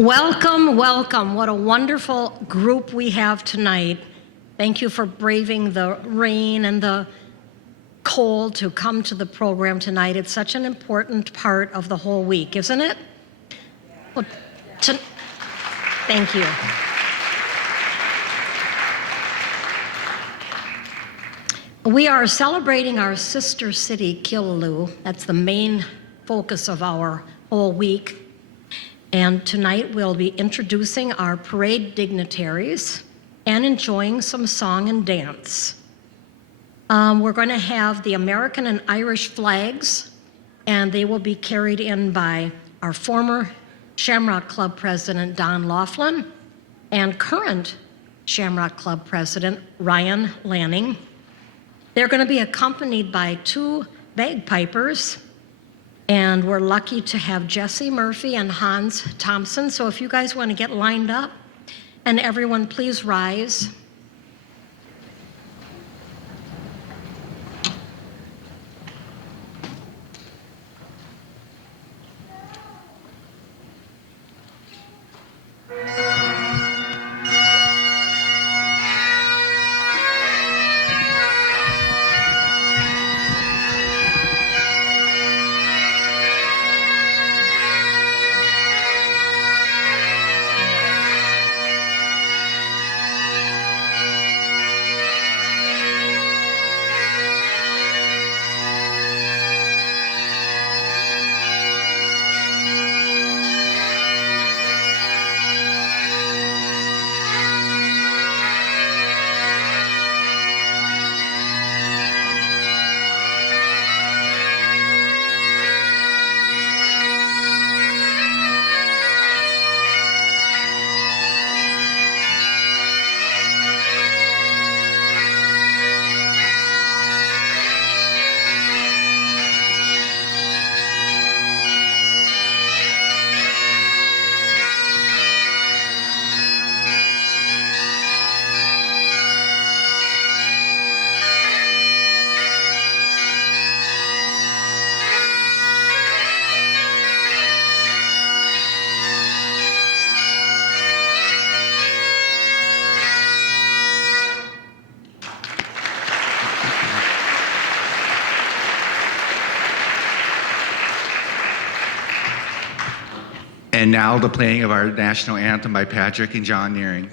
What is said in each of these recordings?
Welcome, welcome. What a wonderful group we have tonight. Thank you for braving the rain and the cold to come to the program tonight. It's such an important part of the whole week, isn't it? Well, thank you. We are celebrating our sister city, Killaloe. That's the main focus of our whole week. And tonight we'll be introducing our parade dignitaries and enjoying some song and dance. We're going to have the American and Irish flags, and they will be carried in by our former Shamrock Club president, Don Laughlin, and current Shamrock Club president, Ryan Lanning. They're going to be accompanied by two bagpipers, and we're lucky to have Jesse Murphy and Hans Thompson. So if you guys want to get lined up, and everyone please rise. And now the playing of our national anthem by Patrick and John Nearing.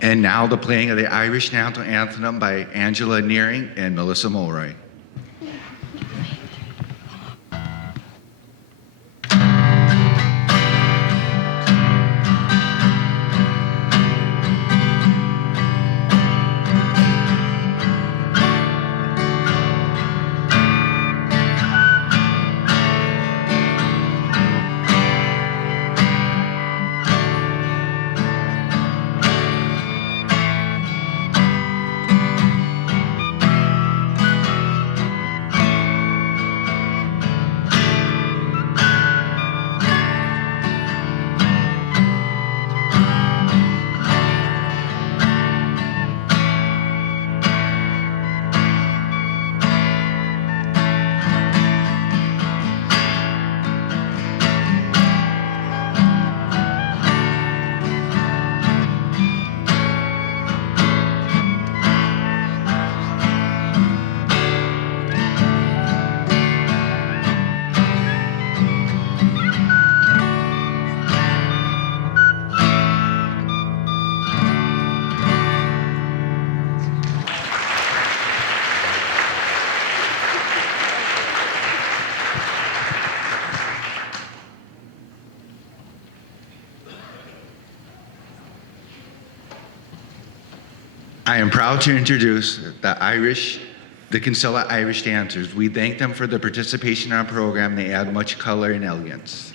And now the playing of the Irish national anthem by Angela Nearing and Melissa Mulroy. I am proud to introduce the Kinsella Irish dancers. We thank them for their participation in our program. They add much color and elegance.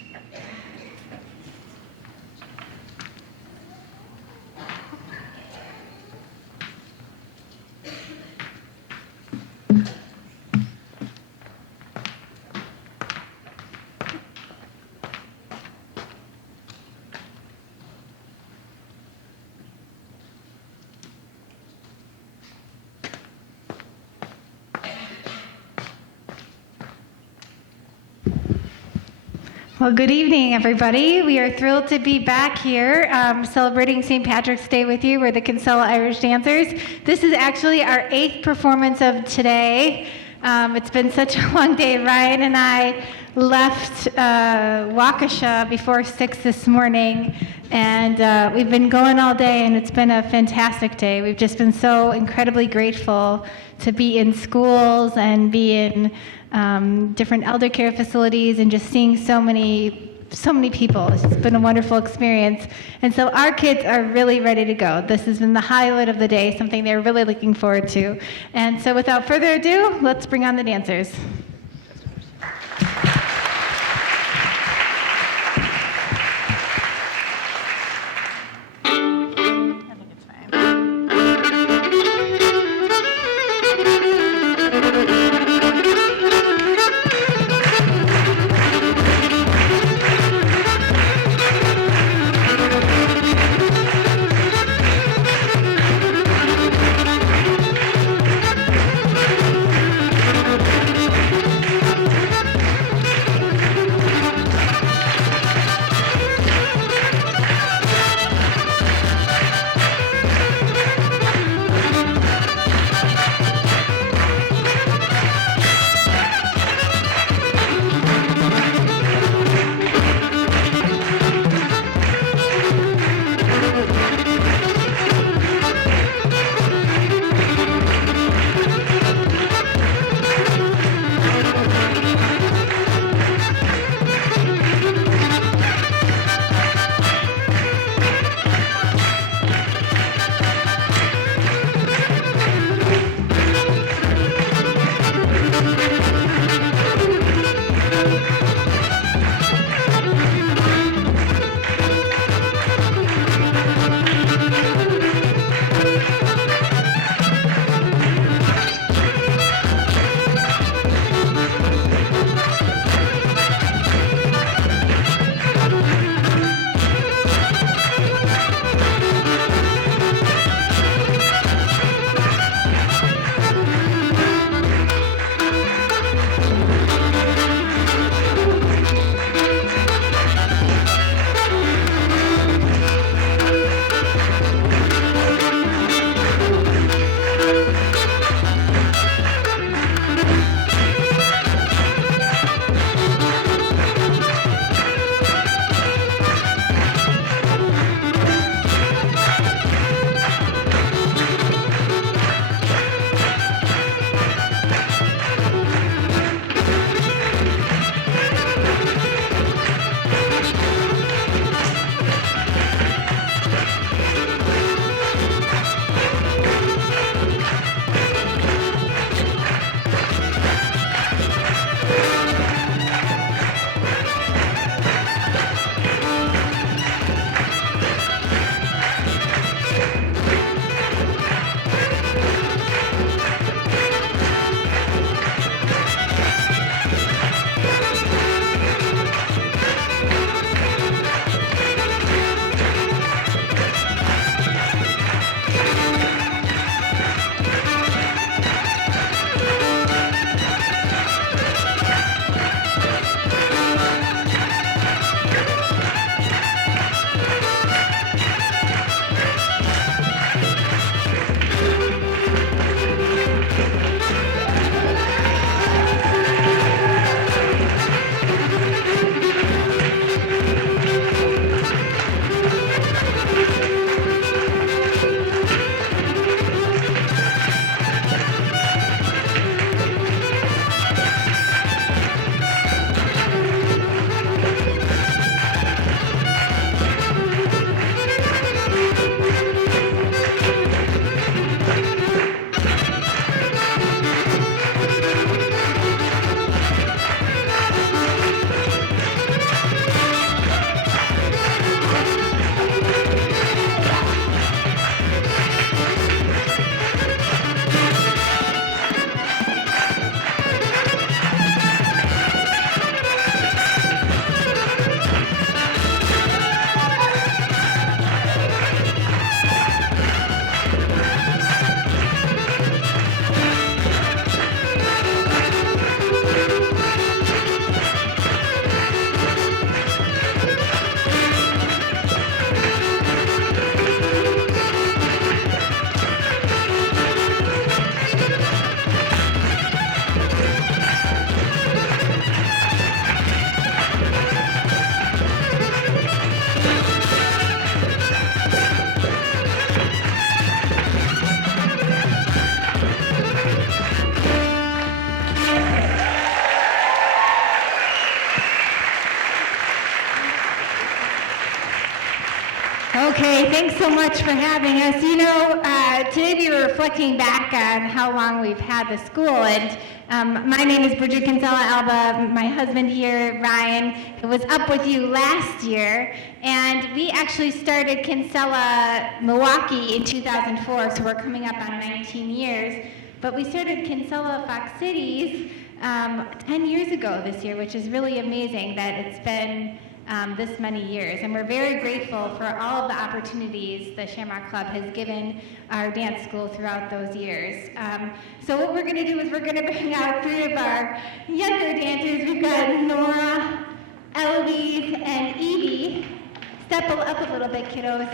Well, good evening, everybody. We are thrilled to be back here celebrating St. Patrick's Day with you. We're the Kinsella Irish Dancers. This is actually our 8th performance of today. It's been such a long day. Ryan and I left Waukesha before 6 this morning, and we've been going all day, and it's been a fantastic day. We've just been so incredibly grateful to be in schools and be in different elder care facilities and just seeing so many people. It's just been a wonderful experience. And so our kids are really ready to go. This has been the highlight of the day, something they're really looking forward to. And so without further ado, let's bring on the dancers. Okay, thanks so much for having us. You know, today we were reflecting back on how long we've had the school, and my name is Bridget Kinsella Alba. My husband here, Ryan, was up with you last year, and we actually started Kinsella Milwaukee in 2004, so we're coming up on 19 years. But we started Kinsella Fox Cities 10 years ago this year, which is really amazing that it's been this many years. And we're very grateful for all of the opportunities the Shamrock Club has given our dance school throughout those years. So what we're going to do is we're going to bring out 3 of our younger dancers. We've got Nora, Eloise, and Evie. Step up a little bit, kiddos.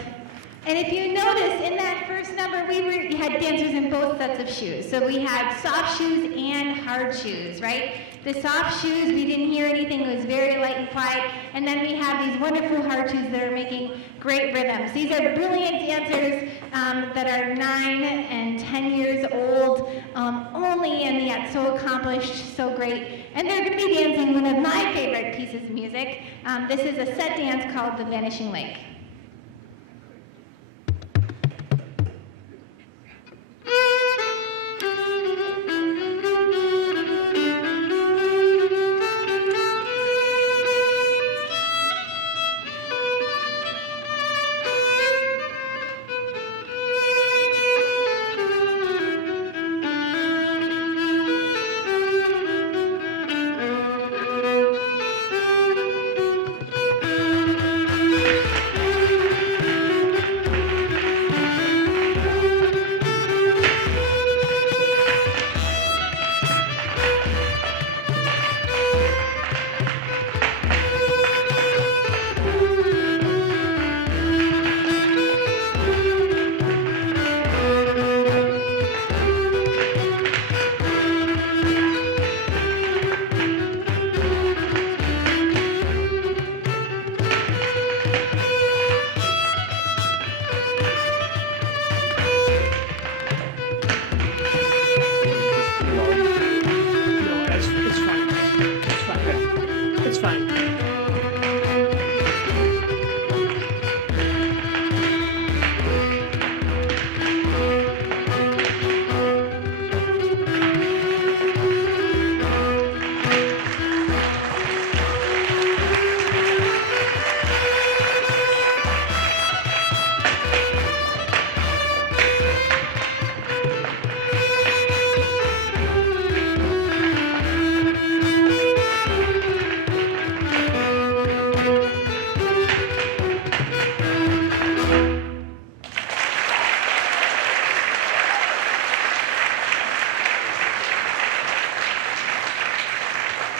And if you notice, in that first number, we had dancers in both sets of shoes. So we had soft shoes and hard shoes, right? The soft shoes, we didn't hear anything. It was very light and quiet. And then we have these wonderful hard shoes that are making great rhythms. These are brilliant dancers that are 9 and 10 years old only, and yet so accomplished, so great. And they're going to be dancing one of my favorite pieces of music. This is a set dance called The Vanishing Lake.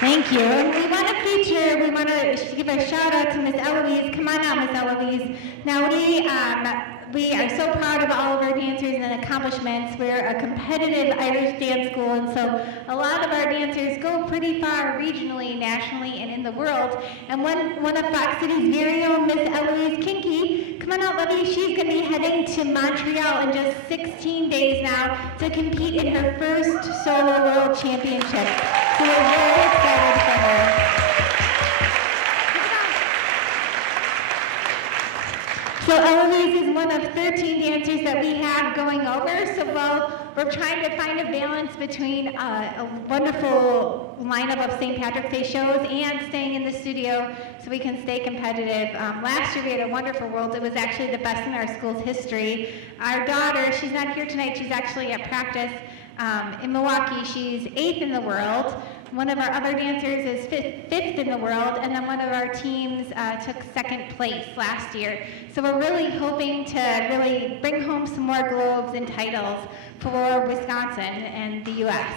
Thank you. And we want to give a shout out to Miss Eloise. Come on out, Miss Eloise. Now we are so proud of all of our dancers and accomplishments. We're a competitive Irish dance school, and so a lot of our dancers go pretty far regionally, nationally, and in the world. And one of Fox City's very own, Miss Eloise Kinky, come on out, Lovey. She's going to be heading to Montreal in just 16 days now to compete in her first solo world championship. So we're very excited for her. So Eloise is one of 13 dancers that we have going over. So we're trying to find a balance between a wonderful lineup of St. Patrick's Day shows and staying in the studio so we can stay competitive. Last year we had a wonderful world. It was actually the best in our school's history. Our daughter, she's not here tonight. She's actually at practice in Milwaukee. She's 8th in the world. One of our other dancers is fifth in the world, and then one of our teams took 2nd place last year. So we're really hoping to really bring home some more globes and titles for Wisconsin and the U.S.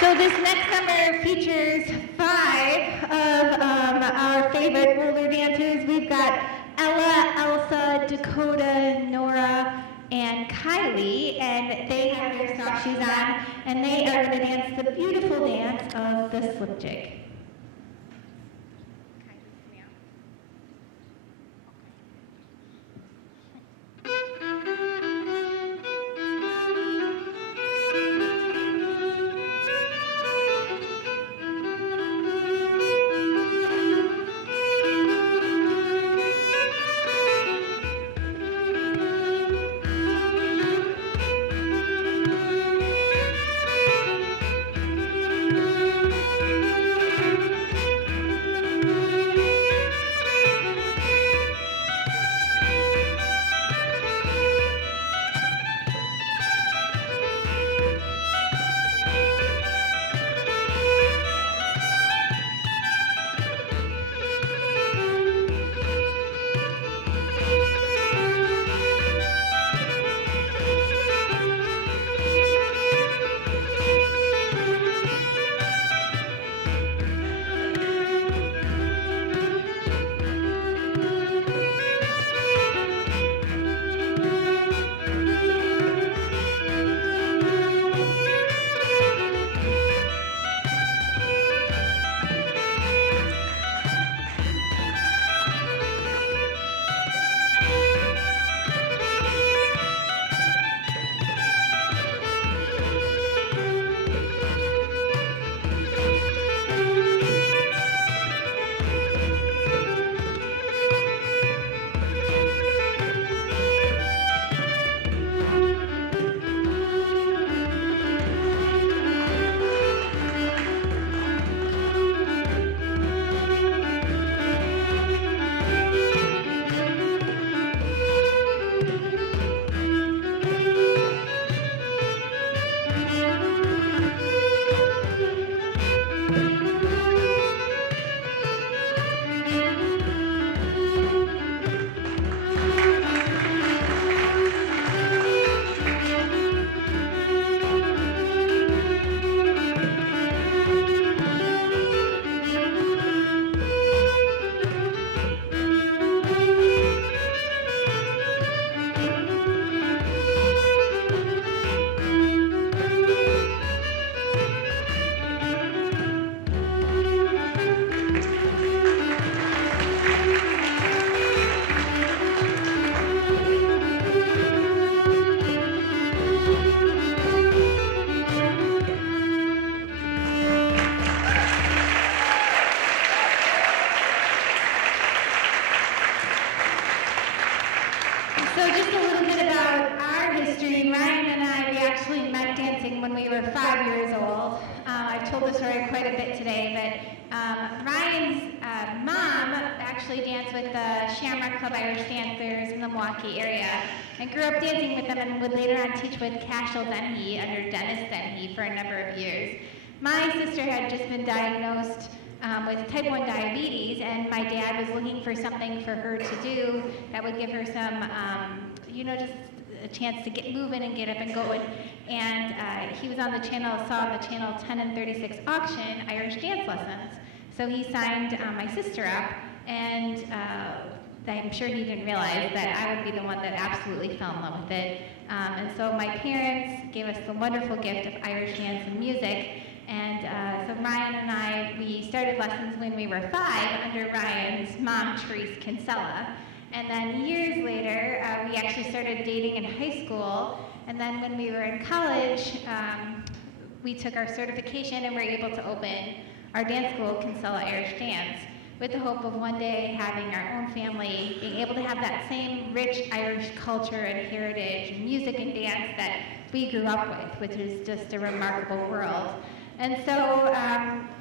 So this next number features 5 of our favorite older dancers. We've got Ella, Elsa, Dakota, Nora, and Kylie, and they have their soft shoes on, and they are going to dance the beautiful dance of the slip jig. 5 years old. I've told the story quite a bit today, but Ryan's mom actually danced with the Shamrock Club Irish Dancers in the Milwaukee area and grew up dancing with them and would later on teach with Cashel Dennehy under Dennis Dennehy for a number of years. My sister had just been diagnosed with type 1 diabetes, and my dad was looking for something for her to do that would give her some, just a chance to get moving and get up and going. And he was on the channel, saw on the channel 10 and 36 auction Irish dance lessons. So he signed my sister up, and I'm sure he didn't realize that I would be the one that absolutely fell in love with it. And so my parents gave us the wonderful gift of Irish dance and music. And so Ryan and I, we started lessons when we were 5 under Ryan's mom, Therese Kinsella. And then years later, we actually started dating in high school. And then when we were in college, we took our certification and were able to open our dance school, Kinsella Irish Dance, with the hope of one day having our own family, being able to have that same rich Irish culture and heritage, music and dance that we grew up with, which is just a remarkable world. And so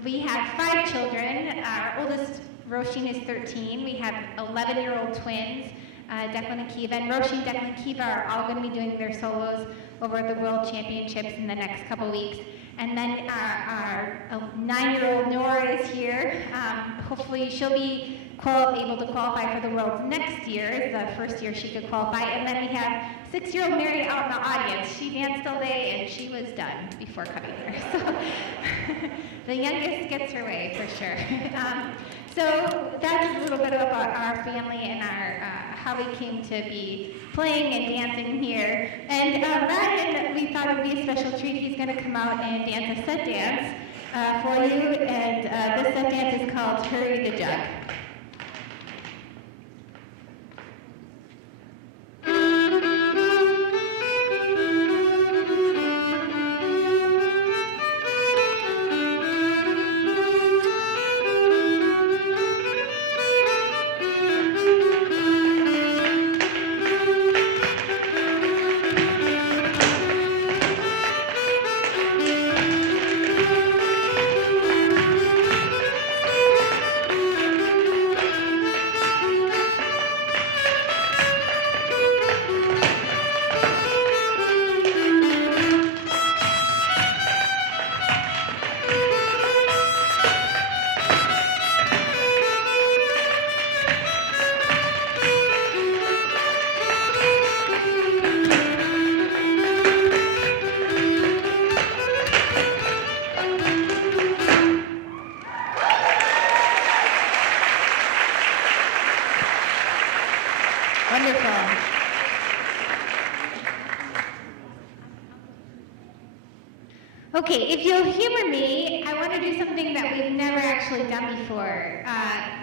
we have 5 children. Our oldest, Roisin, is 13. We have 11-year-old twins, Declan and Kiva. And Roisin, Declan, and Kiva are all going to be doing their solos over at the World Championships in the next couple weeks. And then our 9-year-old Nora is here. Hopefully she'll be able to qualify for the Worlds next year, the first year she could qualify. And then we have 6-year-old Mary out in the audience. She danced all day and she was done before coming here. So the youngest gets her way for sure. So that's a little bit about our family and our how we came to be playing and dancing here. And Ryan, we thought it would be a special treat. He's going to come out and dance a set dance for you. And this set dance is called Hurry the Jug. Wonderful. Okay, if you'll humor me, I want to do something that we've never actually done before.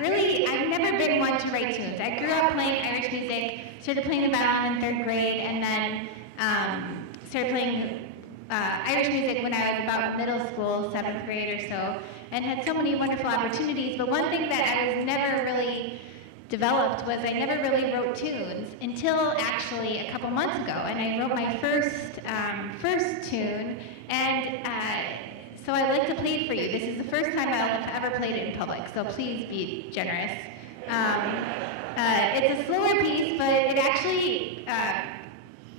Really, I've never been one to write tunes. I grew up playing Irish music, started playing the violin in 3rd grade, and then started playing Irish music when I was about middle school, 7th grade or so, and had so many wonderful opportunities. But one thing that I was never really developed was I never really wrote tunes until actually a couple months ago, and I wrote my first tune, and so I'd like to play it for you. This is the first time I'll have ever played it in public, so please be generous. It's a slower piece, but it actually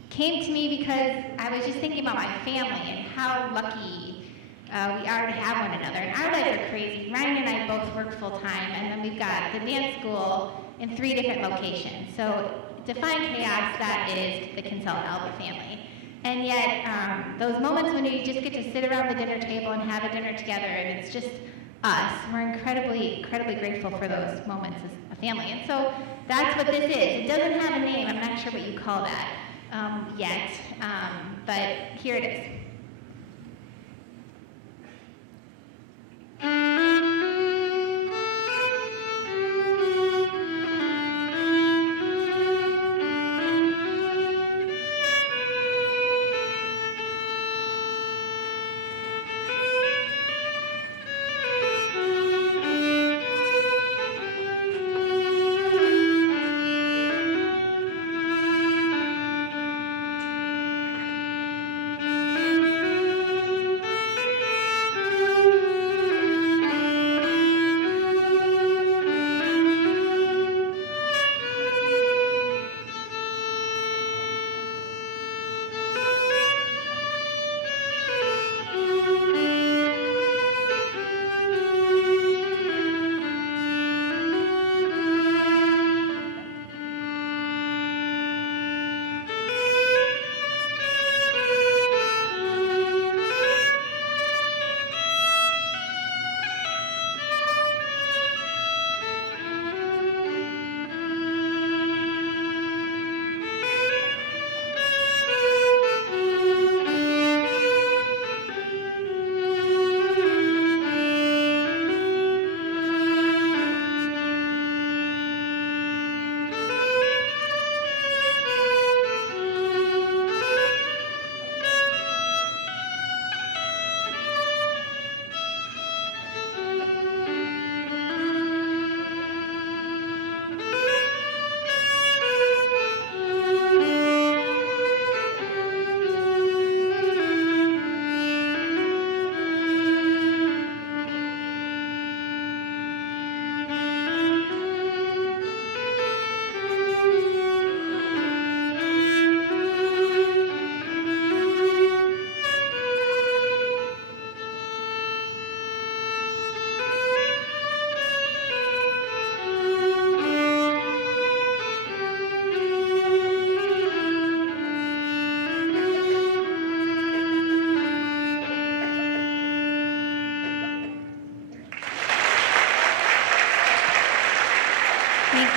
came to me because I was just thinking about my family and how lucky we are to have one another. And our lives are crazy. Ryan and I both work full-time, and then we've got the dance school in 3 different locations. So define chaos, that is the Kinsella Alba family. And yet, those moments when you just get to sit around the dinner table and have a dinner together, and it's just us, we're incredibly, incredibly grateful for those moments as a family. And so that's what this is. It doesn't have a name. I'm not sure what you call that yet, but here it is.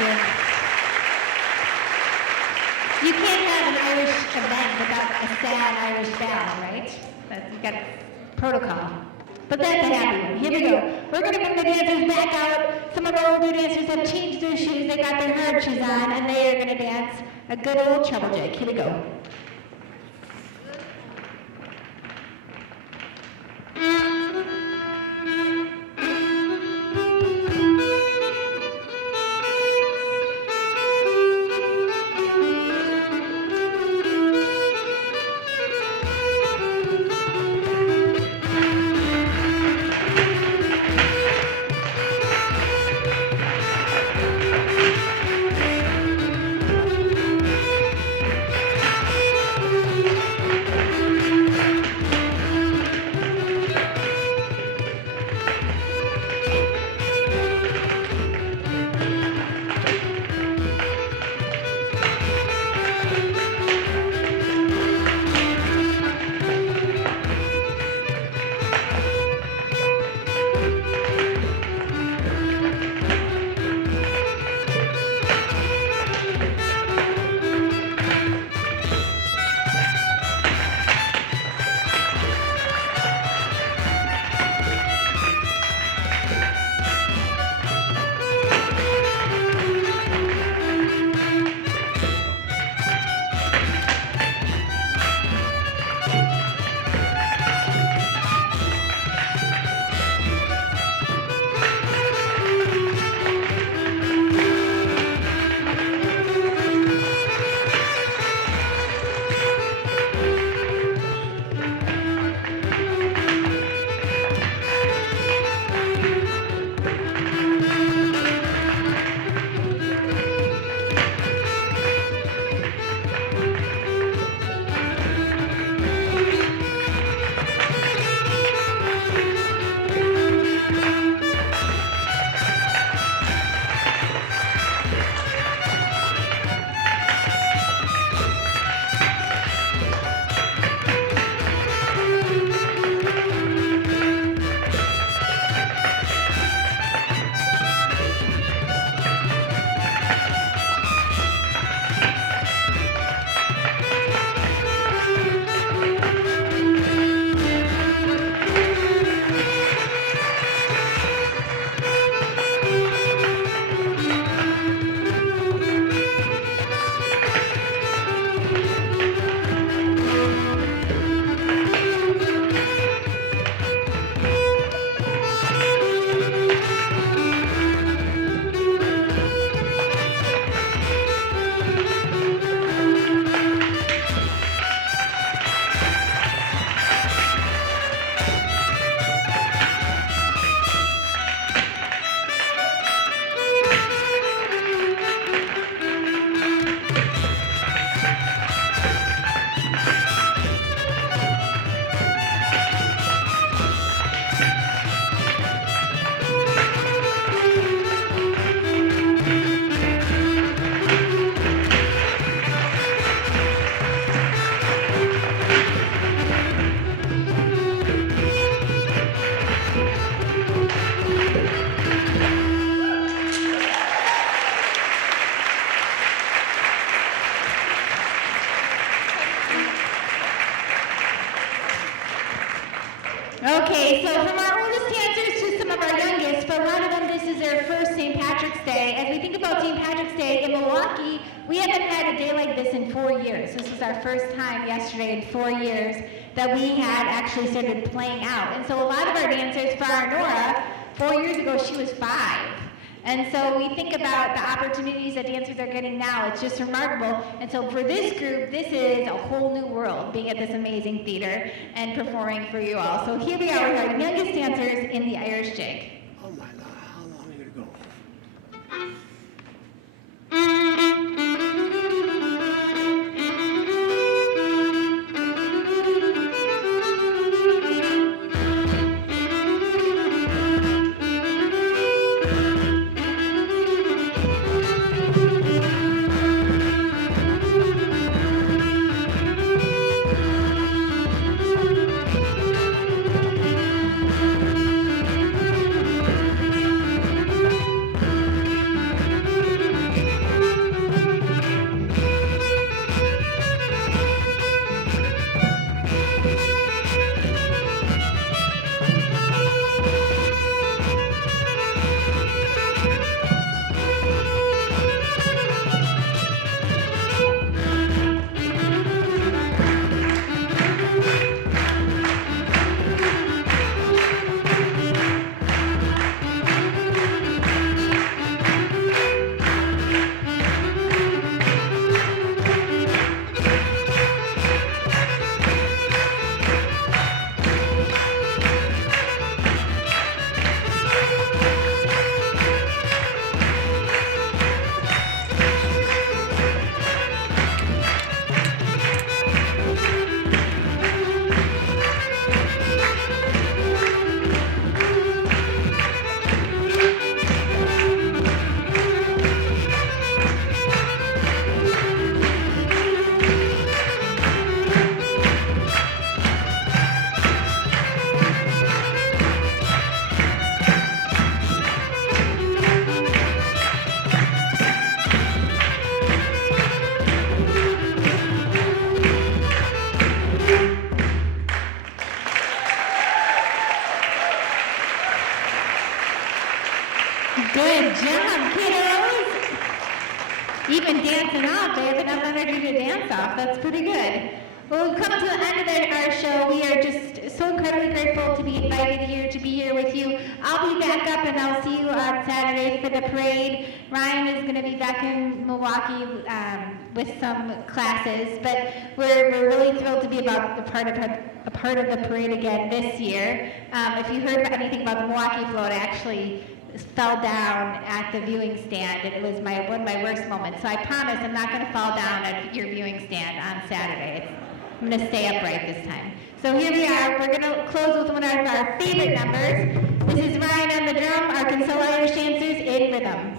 you. You can't have an Irish event without a sad Irish ballad, right? You've got protocol. But that's a happy one. Here we go. We're going to bring the dancers back out. Some of our older dancers have changed their shoes. They got their hard shoes on, and they are going to dance a good old treble jig. Here we go. Okay, so from our oldest dancers to some of our youngest, for a lot of them this is their first St. Patrick's Day. As we think about St. Patrick's Day in Milwaukee, we haven't had a day like this in 4 years. This was our first time yesterday in 4 years that we had actually started playing out. And so a lot of our dancers, for our Nora, 4 years ago she was 5. And so we think about the opportunities that dancers are getting now. It's just remarkable. And so for this group, this is a whole new world, being at this amazing theater and performing for you all. So here we are with our youngest dancers in the Irish Jig. Oh my Lord, how long are you gonna go? Good job, kiddos. Even dancing off, they have enough energy to dance off. That's pretty good. Well, we've come to the end of our show. We are just so incredibly grateful to be invited here, to be here with you. I'll be back up and I'll see you on Saturday for the parade. Ryan is going to be back in Milwaukee with some classes, but we're really thrilled to be about a part of the parade again this year. If you heard anything about the Milwaukee float, I actually fell down at the viewing stand. It was one of my worst moments. So I promise I'm not going to fall down at your viewing stand on Saturday. I'm going to stay upright this time. So here we are. We're going to close with one of our favorite numbers. This is Ryan on the drum, our Kinsella Irish dancers in rhythm.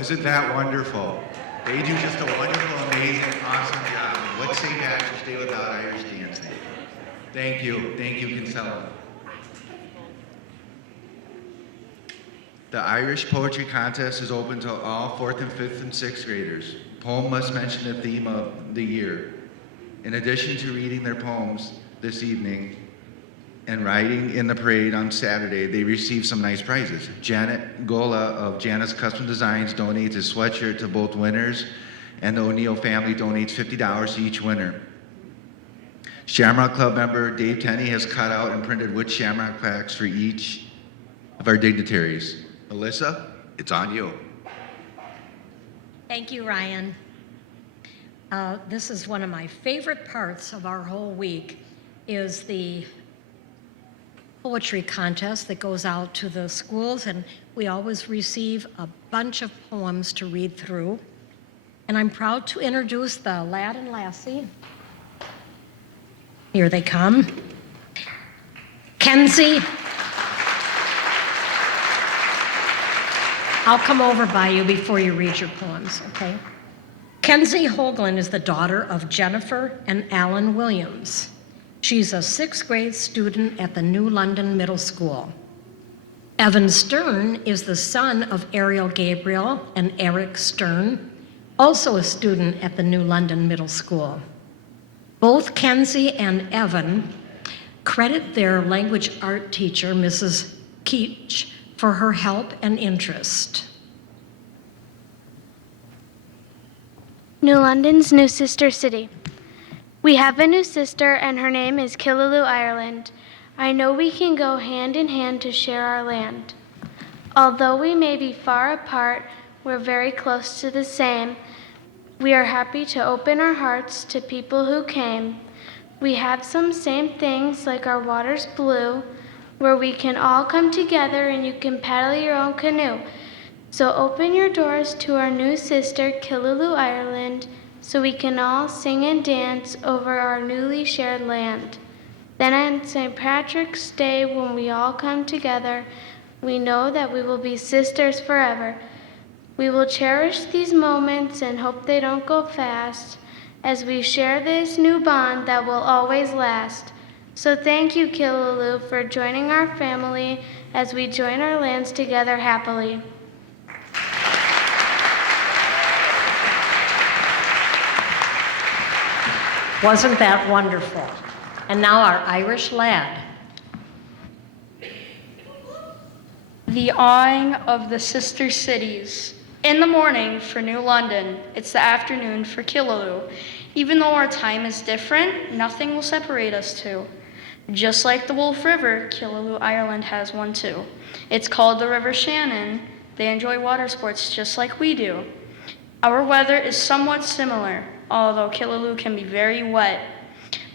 Wasn't that wonderful? They do just a wonderful, amazing, awesome job. What's St. Patrick's Day without Irish dancing? Thank you, Kinsella. The Irish Poetry Contest is open to all 4th and 5th and 6th graders. Poem must mention the theme of the year. In addition to reading their poems this evening and riding in the parade on Saturday, they receive some nice prizes. Janet Gola of Janet's Custom Designs donates a sweatshirt to both winners, and the O'Neill family donates $50 to each winner. Shamrock Club member Dave Tenney has cut out and printed wood shamrock plaques for each of our dignitaries. Melissa, it's on you. Thank you, Ryan. This is one of my favorite parts of our whole week, is the poetry contest that goes out to the schools, and we always receive a bunch of poems to read through. And I'm proud to introduce the lad and lassie. Here they come. Kenzie. I'll come over by you before you read your poems, okay? Kenzie Hoagland is the daughter of Jennifer and Alan Williams. She's a 6th grade student at the New London Middle School. Evan Stern is the son of Ariel Gabriel and Eric Stern, also a student at the New London Middle School. Both Kenzie and Evan credit their language art teacher, Mrs. Keach, for her help and interest. New London's new sister city. We have a new sister, and her name is Killaloe, Ireland. I know we can go hand in hand to share our land. Although we may be far apart, we're very close to the same. We are happy to open our hearts to people who came. We have some same things, like our water's blue, where we can all come together and you can paddle your own canoe. So open your doors to our new sister, Killaloe, Ireland, so we can all sing and dance over our newly shared land. Then on St. Patrick's Day, when we all come together, we know that we will be sisters forever. We will cherish these moments and hope they don't go fast as we share this new bond that will always last. So thank you, Killaloe, for joining our family as we join our lands together happily. Wasn't that wonderful? And now our Irish lad. The awing of the sister cities. In the morning for New London, it's the afternoon for Killaloe. Even though our time is different, nothing will separate us two. Just like the Wolf River, Killaloe, Ireland has one too. It's called the River Shannon. They enjoy water sports just like we do. Our weather is somewhat similar, although Killaloe can be very wet.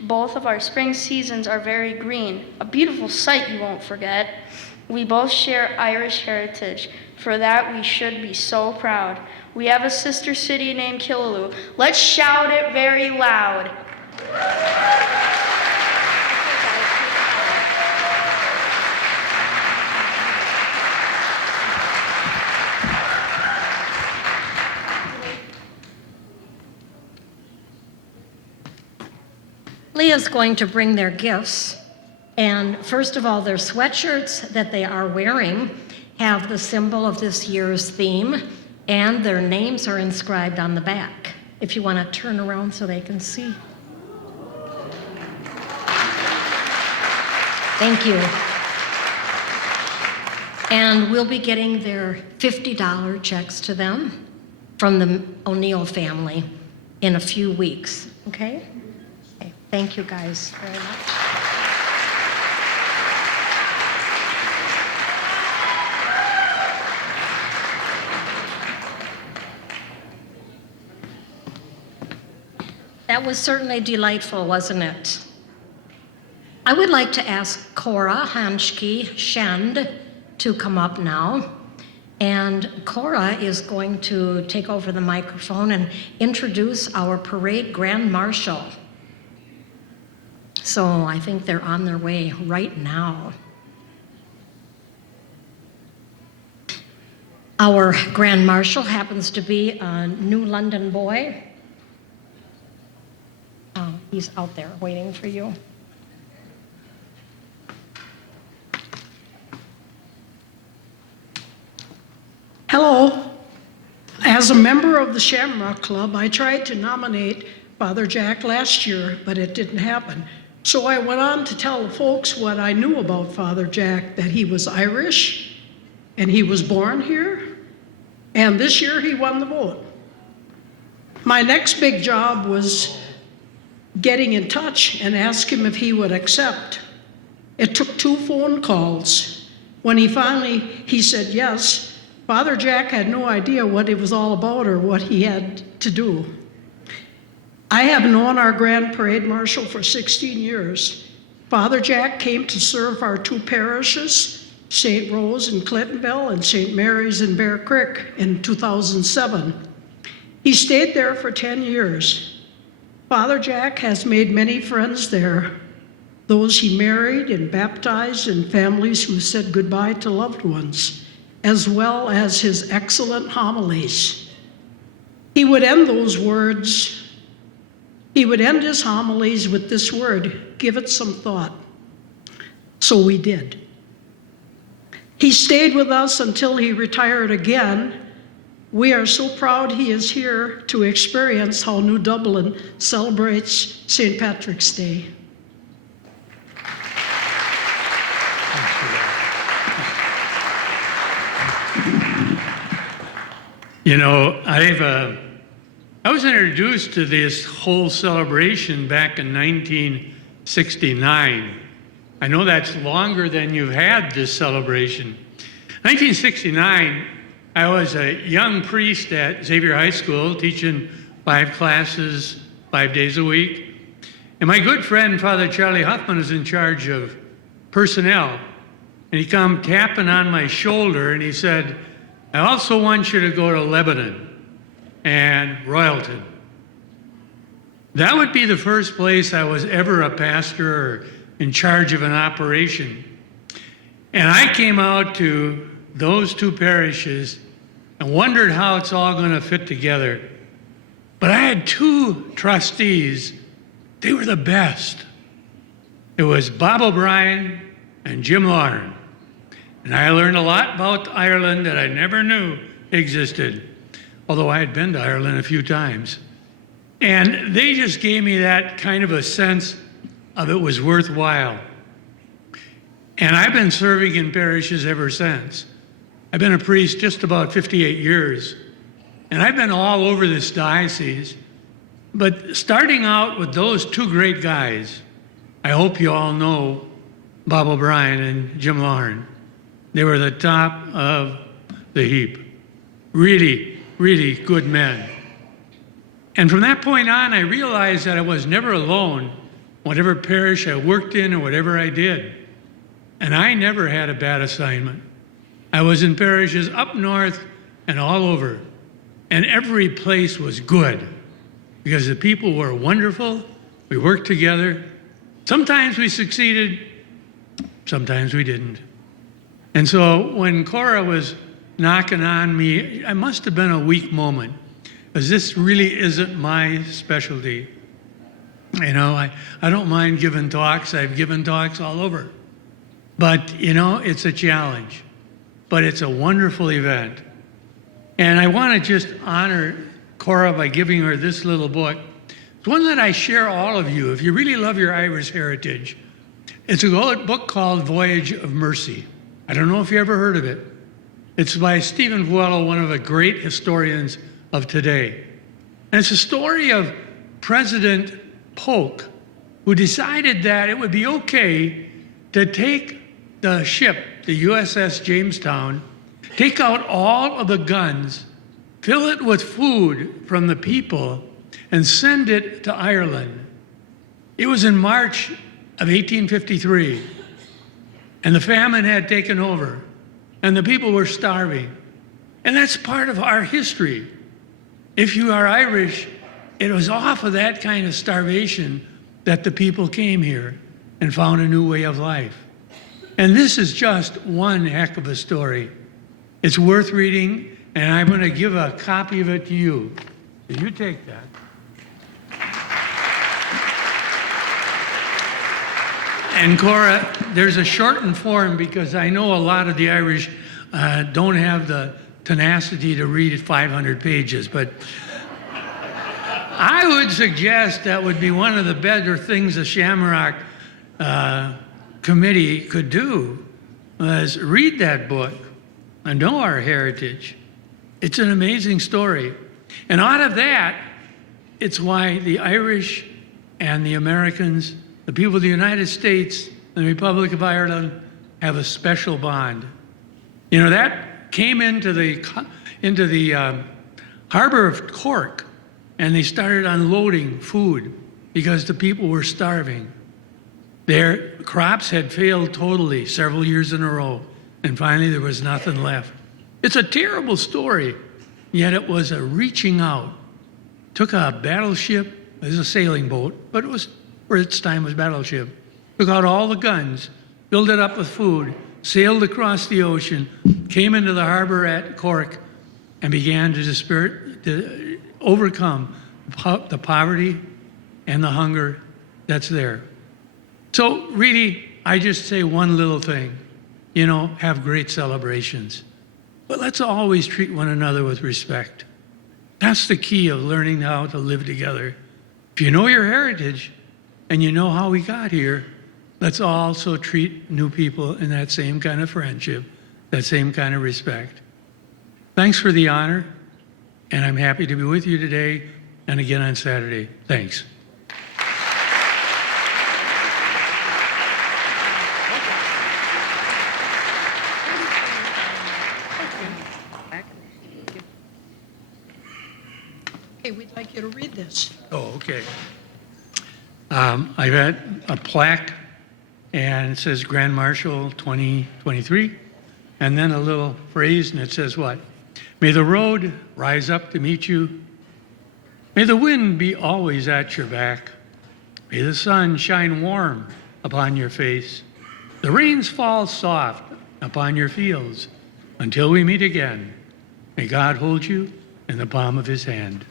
Both of our spring seasons are very green, a beautiful sight you won't forget. We both share Irish heritage. For that, we should be so proud. We have a sister city named Killaloe. Let's shout it very loud. Leah's going to bring their gifts. And first of all, their sweatshirts that they are wearing have the symbol of this year's theme, and their names are inscribed on the back. If you want to turn around so they can see. Thank you. And we'll be getting their $50 checks to them from the O'Neill family in a few weeks, okay? Okay. Thank you guys very much. That was certainly delightful, wasn't it? I would like to ask Cora Hanschke-Schend to come up now. And Cora is going to take over the microphone and introduce our parade grand marshal. So I think they're on their way right now. Our Grand Marshal happens to be a New London boy. He's out there waiting for you. Hello. As a member of the Shamrock Club, I tried to nominate Father Jack last year, but it didn't happen. So I went on to tell the folks what I knew about Father Jack, that he was Irish and he was born here, and this year he won the vote. My next big job was getting in touch and ask him if he would accept. It took 2 phone calls. When he said yes. Father Jack had no idea what it was all about or what he had to do. I have known our Grand Parade Marshal for 16 years. Father Jack came to serve our 2 parishes, St. Rose in Clintonville and St. Mary's in Bear Creek in 2007. He stayed there for 10 years. Father Jack has made many friends there, those he married and baptized and families who said goodbye to loved ones, as well as his excellent homilies. He would end his homilies with this word, give it some thought. So we did. He stayed with us until he retired again. We are so proud he is here to experience how New Dublin celebrates St. Patrick's Day. You know, I was introduced to this whole celebration back in 1969. I know that's longer than you've had this celebration. 1969, I was a young priest at Xavier High School, teaching 5 classes, 5 days a week. And my good friend, Father Charlie Huffman, is in charge of personnel. And he come tapping on my shoulder and he said, I also want you to go to Lebanon and Royalton. That would be the first place I was ever a pastor or in charge of an operation. And I came out to those 2 parishes and wondered how it's all going to fit together. But I had 2 trustees. They were the best. It was Bob O'Brien and Jim Lauren. And I learned a lot about Ireland that I never knew existed, although I had been to Ireland a few times. And they just gave me that kind of a sense of it was worthwhile. And I've been serving in parishes ever since. I've been a priest just about 58 years. And I've been all over this diocese. But starting out with those 2 great guys, I hope you all know Bob O'Brien and Jim Lauren. They were the top of the heap. Really, really good men. And from that point on, I realized that I was never alone, whatever parish I worked in or whatever I did. And I never had a bad assignment. I was in parishes up north and all over. And every place was good because the people were wonderful. We worked together. Sometimes we succeeded, sometimes we didn't. And so when Cora was knocking on me, I must have been a weak moment, because this really isn't my specialty. You know, I don't mind giving talks. I've given talks all over. But, you know, it's a challenge. But it's a wonderful event. And I want to just honor Cora by giving her this little book. It's one that I share all of you. If you really love your Irish heritage, it's a book called Voyage of Mercy. I don't know if you ever heard of it. It's by Stephen Vuello, one of the great historians of today. And it's a story of President Polk, who decided that it would be okay to take the ship, the USS Jamestown, take out all of the guns, fill it with food from the people, and send it to Ireland. It was in March of 1853. And the famine had taken over, and the people were starving. And that's part of our history. If you are Irish, it was off of that kind of starvation that the people came here and found a new way of life. And this is just one heck of a story. It's worth reading, and I'm going to give a copy of it to you. So you take that. And Cora, there's a shortened form because I know a lot of the Irish don't have the tenacity to read 500 pages, but I would suggest that would be one of the better things the Shamrock Committee could do, is read that book and know our heritage. It's an amazing story. And out of that, it's why the Irish and the Americans, the people of the United States and the Republic of Ireland, have a special bond. You know, that came into the harbor of Cork, and they started unloading food because the people were starving. Their crops had failed totally several years in a row, and finally there was nothing left. It's a terrible story, yet it was a reaching out. Took a battleship, it was a sailing boat, but it was, for its time, was battleship. Took out all the guns, filled it up with food, sailed across the ocean, came into the harbor at Cork, and began to overcome the poverty and the hunger that's there. So really, I just say one little thing, you know, have great celebrations. But let's always treat one another with respect. That's the key of learning how to live together. If you know your heritage and you know how we got here, let's also treat new people in that same kind of friendship, that same kind of respect. Thanks for the honor, and I'm happy to be with you today and again on Saturday. Thanks. Okay, we'd like you to read this. Oh, okay. I've had a plaque, and it says Grand Marshal 2023, and then a little phrase, and it says what? May the road rise up to meet you. May the wind be always at your back. May the sun shine warm upon your face. The rains fall soft upon your fields. Until we meet again, may God hold you in the palm of his hand.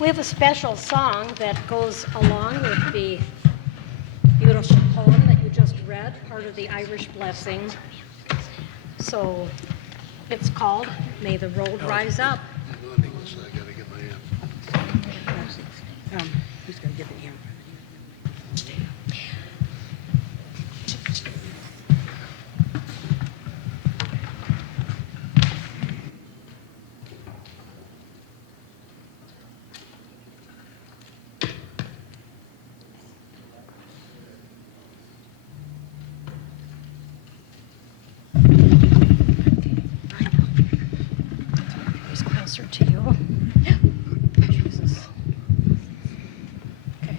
We have a special song that goes along with the beautiful poem that you just read, part of the Irish blessing. So it's called May the Road Rise Up. Who's gonna give it him? It's closer to you. Jesus. Okay.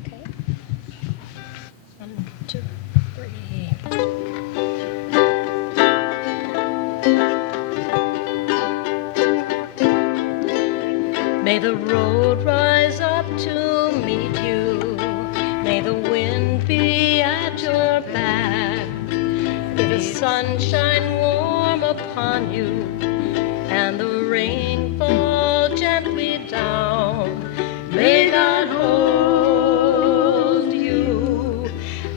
Okay. 1, 2, 3. May the road rise up to meet you. May the wind be at your back. May the sun shine warm upon you, and the rain fall gently down. May God hold you,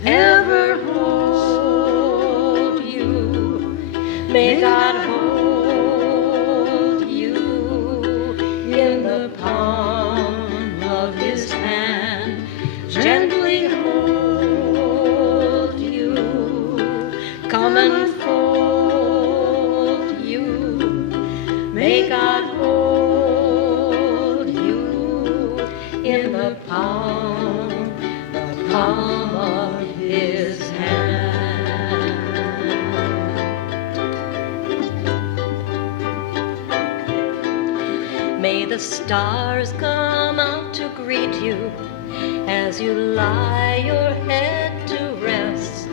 ever hold you. May God hold you in the palm of his hand, gently hold you, come and fold you. May God hold you in the palm of his hand. May the stars come out to greet you as you lie your head to rest.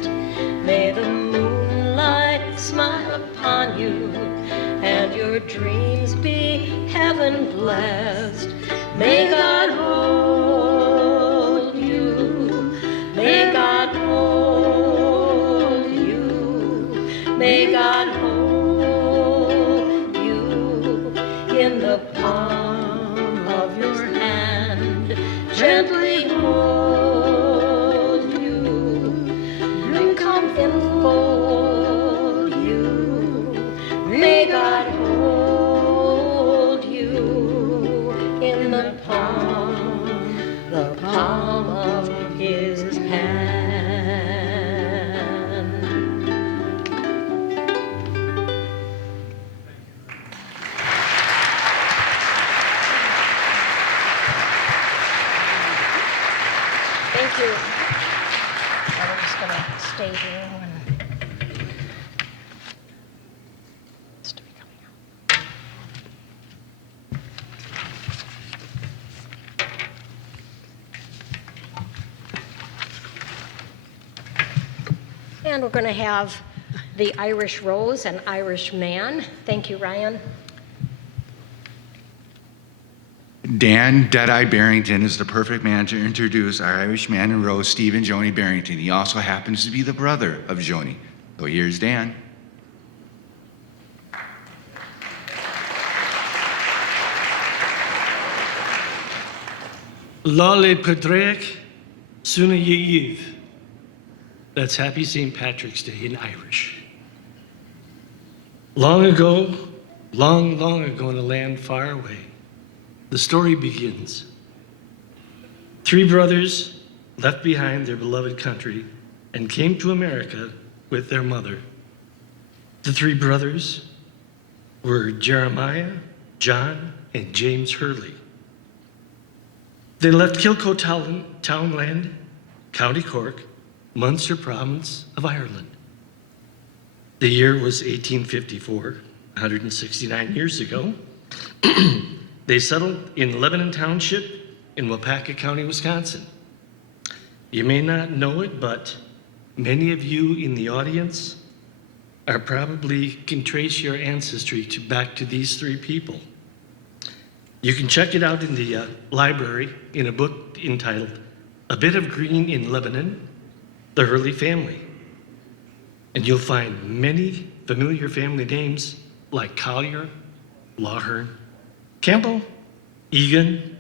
May the moonlight smile upon you and your dreams be heaven heaven blessed. May God hold you. May God hold you. May God hold you in the palm of your hand. Gently hold you and come enfold you. May God hold you in the palm of his hand. Thank you. I'm just going to stay here when it's to be coming out. And we're going to have the Irish Rose and Irish Man. Thank you, Ryan. Dan Deadeye Barrington is the perfect man to introduce our Irish Man and Rose, Steve and Joni Barrington. He also happens to be the brother of Joni. So here's Dan. Lale Padrek Suna Yiv. That's Happy St. Patrick's Day in Irish. Long ago, long ago in a land far away, the story begins. 3 brothers left behind their beloved country and came to America with their mother. The 3 brothers were Jeremiah, John, and James Hurley. They left Kilco Townland, County Cork, Munster Province of Ireland. The year was 1854, 169 years ago. They settled in Lebanon Township in Wapaka County, Wisconsin. You may not know it, but many of you in the audience are probably can trace your ancestry back to these 3 people. You can check it out in the library in a book entitled A Bit of Green in Lebanon, The Hurley Family. And you'll find many familiar family names like Collier, Lawhern, Campbell, Egan,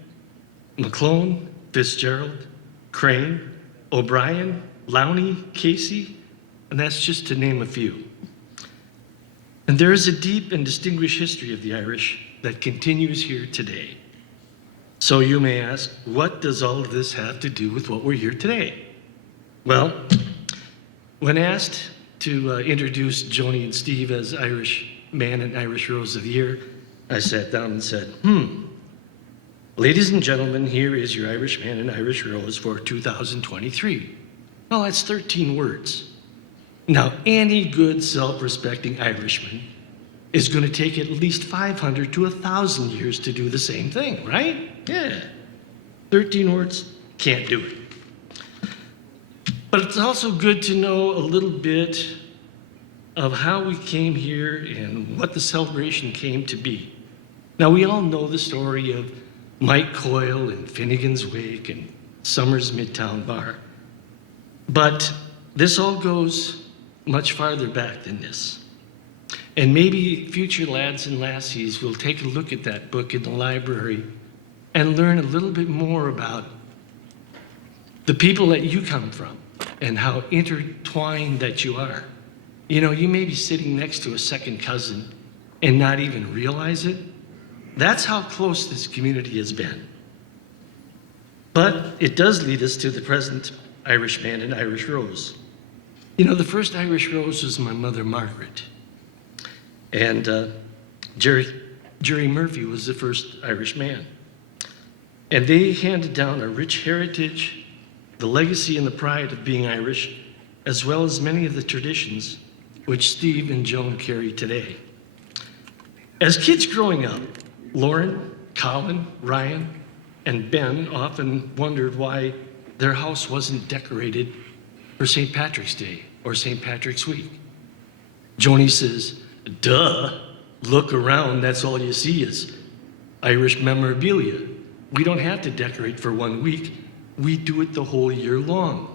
McClone, Fitzgerald, Crane, O'Brien, Lowney, Casey, and that's just to name a few. And there is a deep and distinguished history of the Irish that continues here today. So you may ask, what does all of this have to do with what we're here today? Well, when asked to introduce Joni and Steve as Irish Man and Irish Rose of the Year, I sat down and said, ladies and gentlemen, here is your Irish Man and Irish Rose for 2023. Well, that's 13 words. Now, any good self-respecting Irishman is going to take at least 500 to 1,000 years to do the same thing, right? Yeah. 13 words, can't do it. But it's also good to know a little bit of how we came here and what the celebration came to be. Now, we all know the story of Mike Coyle and Finnegan's Wake and Summer's Midtown Bar. But this all goes much farther back than this. And maybe future lads and lassies will take a look at that book in the library and learn a little bit more about the people that you come from and how intertwined that you are. You know, you may be sitting next to a second cousin and not even realize it. That's how close this community has been. But it does lead us to the present Irish Man and Irish Rose. You know, the first Irish Rose was my mother, Margaret. And Jerry Murphy was the first Irish man. And they handed down a rich heritage, the legacy and the pride of being Irish, as well as many of the traditions which Steve and Joan carry today. As kids growing up, Lauren, Colin, Ryan, and Ben often wondered why their house wasn't decorated for St. Patrick's Day or St. Patrick's Week. Joni says, duh, look around, that's all you see is Irish memorabilia. We don't have to decorate for 1 week. We do it the whole year long.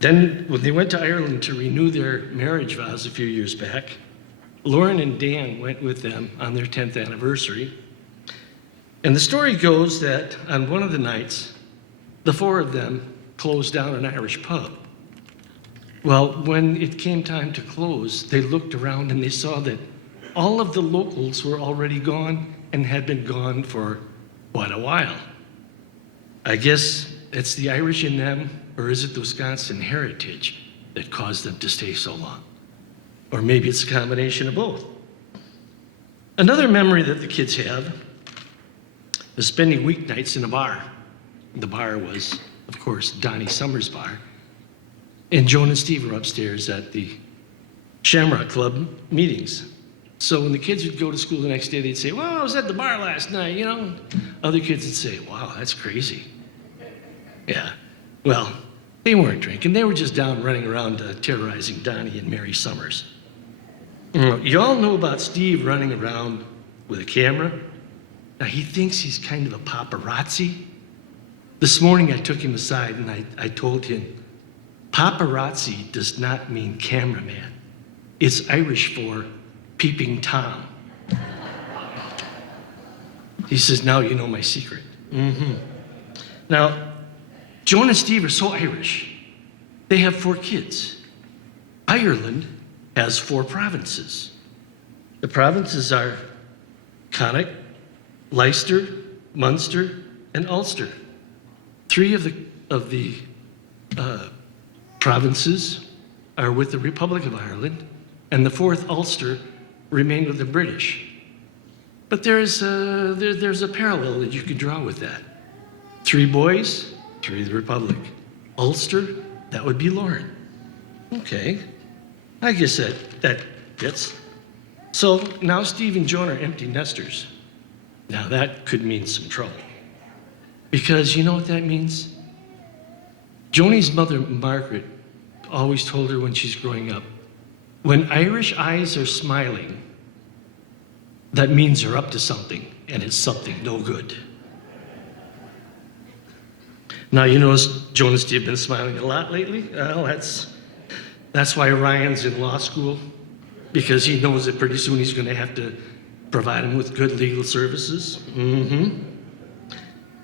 Then, when they went to Ireland to renew their marriage vows a few years back, Lauren and Dan went with them on their 10th anniversary. And the story goes that on one of the nights, the four of them closed down an Irish pub. Well, when it came time to close, they looked around and they saw that all of the locals were already gone and had been gone for quite a while. I guess it's the Irish in them, or is it the Wisconsin heritage that caused them to stay so long? Or maybe it's a combination of both. Another memory that the kids have is spending weeknights in a bar. The bar was, of course, Donnie Summers' bar. And Joan and Steve were upstairs at the Shamrock Club meetings. So when the kids would go to school the next day, they'd say, well, I was at the bar last night, you know. Other kids would say, wow, that's crazy. Yeah, well, they weren't drinking. They were just down running around terrorizing Donnie and Mary Summers. You all know about Steve running around with a camera. Now, he thinks he's kind of a paparazzi. This morning, I took him aside and I told him, paparazzi does not mean cameraman. It's Irish for peeping Tom. He says, now you know my secret. Now, Joan and Steve are so Irish. They have 4 kids. Ireland has 4 provinces. The provinces are Connacht, Leicester, Munster, and Ulster. 3 of the provinces are with the Republic of Ireland, and the 4th, Ulster, remained with the British. But there's a parallel that you could draw with that. 3 boys, 3 of the Republic. Ulster, that would be Lauren. Okay, I guess that fits. So now Steve and Joan are empty nesters. Now that could mean some trouble. Because you know what that means? Joni's mother, Margaret, always told her when she's growing up, when Irish eyes are smiling, that means they're up to something, and it's something no good. Now, you notice Joan and Steve have been smiling a lot lately? Well, that's why Ryan's in law school, because he knows that pretty soon he's going to have to provide him with good legal services.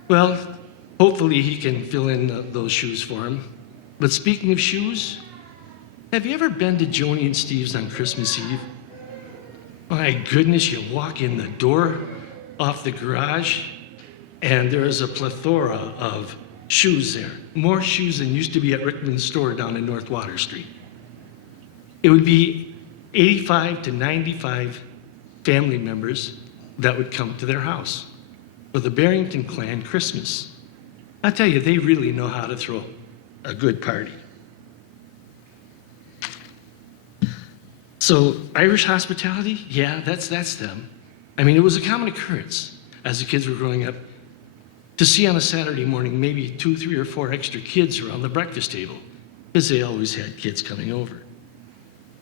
Well, hopefully he can fill in those shoes for him. But speaking of shoes, have you ever been to Joni and Steve's on Christmas Eve? My goodness, you walk in the door off the garage, and there's a plethora of shoes there. More shoes than used to be at Rickman's store down in North Water Street. It would be 85 to 95 family members that would come to their house for the Barrington clan Christmas. I tell you, they really know how to throw a good party. So Irish hospitality, yeah, that's them. I mean, it was a common occurrence as the kids were growing up to see on a Saturday morning maybe 2, 3, or 4 extra kids around the breakfast table, because they always had kids coming over.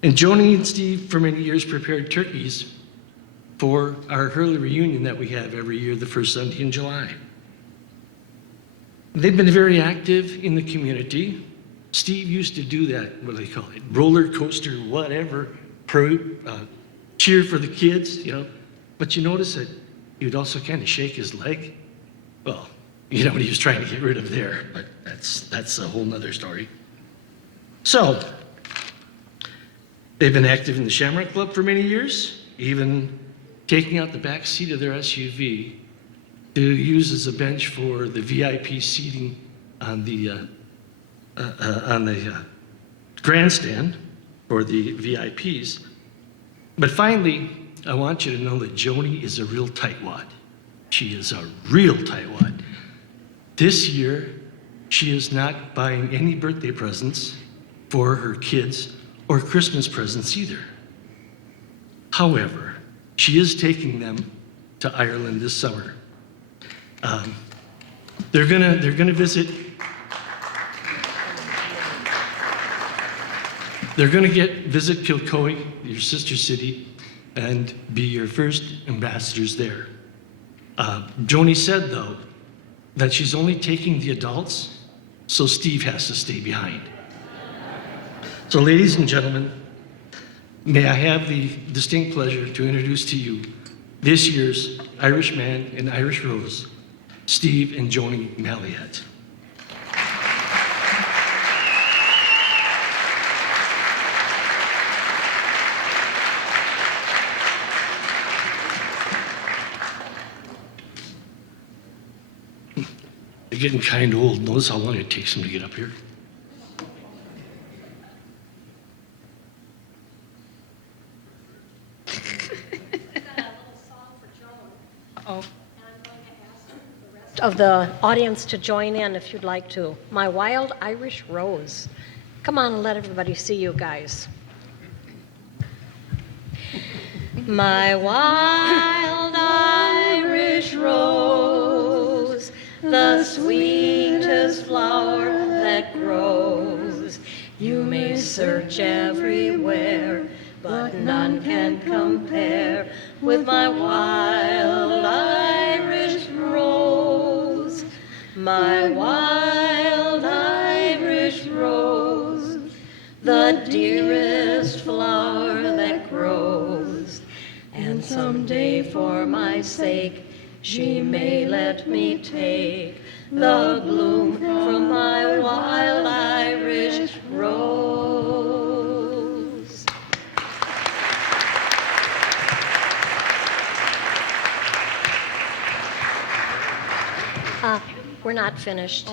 And Joni and Steve, for many years, prepared turkeys for our Hurley reunion that we have every year, the first Sunday in July. They've been very active in the community. Steve used to do that, what do they call it, roller coaster, whatever, cheer for the kids, you know. But you notice that he would also kind of shake his leg. Well, you know what he was trying to get rid of there, but that's a whole nother story. So, they've been active in the Shamrock Club for many years, even taking out the back seat of their SUV to use as a bench for the VIP seating on the grandstand for the VIPs. But finally, I want you to know that Joni is a real tightwad. She is a real tightwad. This year, she is not buying any birthday presents for her kids or Christmas presents either. However, she is taking them to Ireland this summer. They're gonna visit. They're gonna visit Kilcoy, your sister city, and be your first ambassadors there. Joni said, though, that she's only taking the adults, so Steve has to stay behind. So, ladies and gentlemen, may I have the distinct pleasure to introduce to you this year's Irishman and Irish Rose, Steve and Joni Malliette. They're getting kind of old. Notice how long it takes them to get up here. Of the audience to join in if you'd like to. My Wild Irish Rose. Come on and let everybody see you guys. My wild Irish rose, the sweetest flower that grows. You may search everywhere, but none can compare with my wild Irish rose. My wild Irish rose, the dearest flower that grows. And someday for my sake, she may let me take the bloom from my wild Irish rose. We're not finished.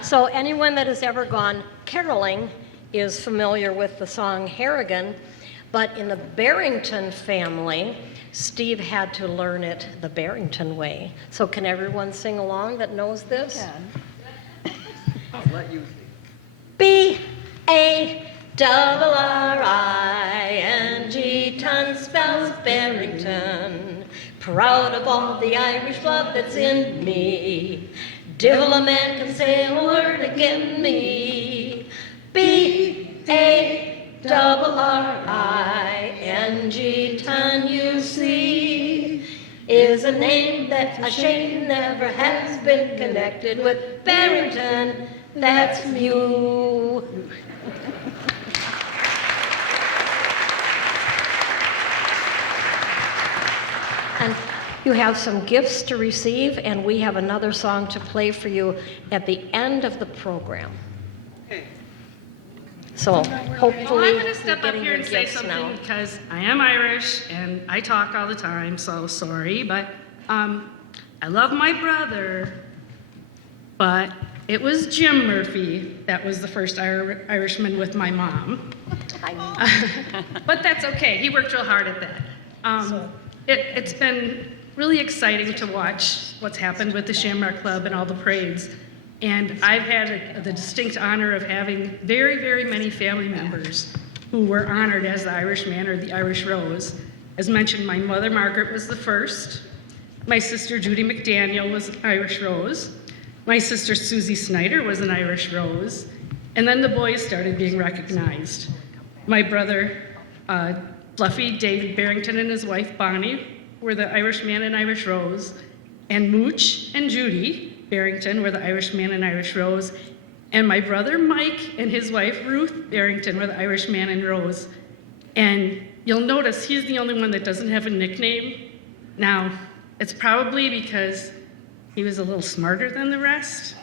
So anyone that has ever gone caroling is familiar with the song Harrigan, but in the Barrington family, Steve had to learn it the Barrington way. So can everyone sing along that knows this? I'll let you think. B-A-R-R-I-N-G, ton spells Barrington. Proud of all the Irish blood that's in me. Divil a man can say a word agin me. B-A-R-R-I-N-G, ton, you see, is a name that a shame never has been connected with Barrington. That's you. And you have some gifts to receive, and we have another song to play for you at the end of the program. Okay. So hopefully Well, I'm going to you're step up getting here your and say gifts something now. because I am Irish and I talk all the time, so sorry. But I love my brother, but it was Jim Murphy that was the first Irishman with my mom. But that's okay. He worked real hard at that. It's been really exciting to watch what's happened with the Shamrock Club and all the parades. And I've had the distinct honor of having very, very many family members who were honored as the Irishman or the Irish Rose. As mentioned, my mother, Margaret, was the first. My sister, Judy McDaniel, was an Irish Rose. My sister, Susie Snyder, was an Irish Rose. And then the boys started being recognized. My brother, Fluffy, David Barrington, and his wife, Bonnie, were the Irishman and Irish Rose. And Mooch and Judy Barrington were the Irishman and Irish Rose. And my brother, Mike, and his wife, Ruth Barrington, were the Irishman and Rose. And you'll notice he's the only one that doesn't have a nickname. Now, it's probably because he was a little smarter than the rest.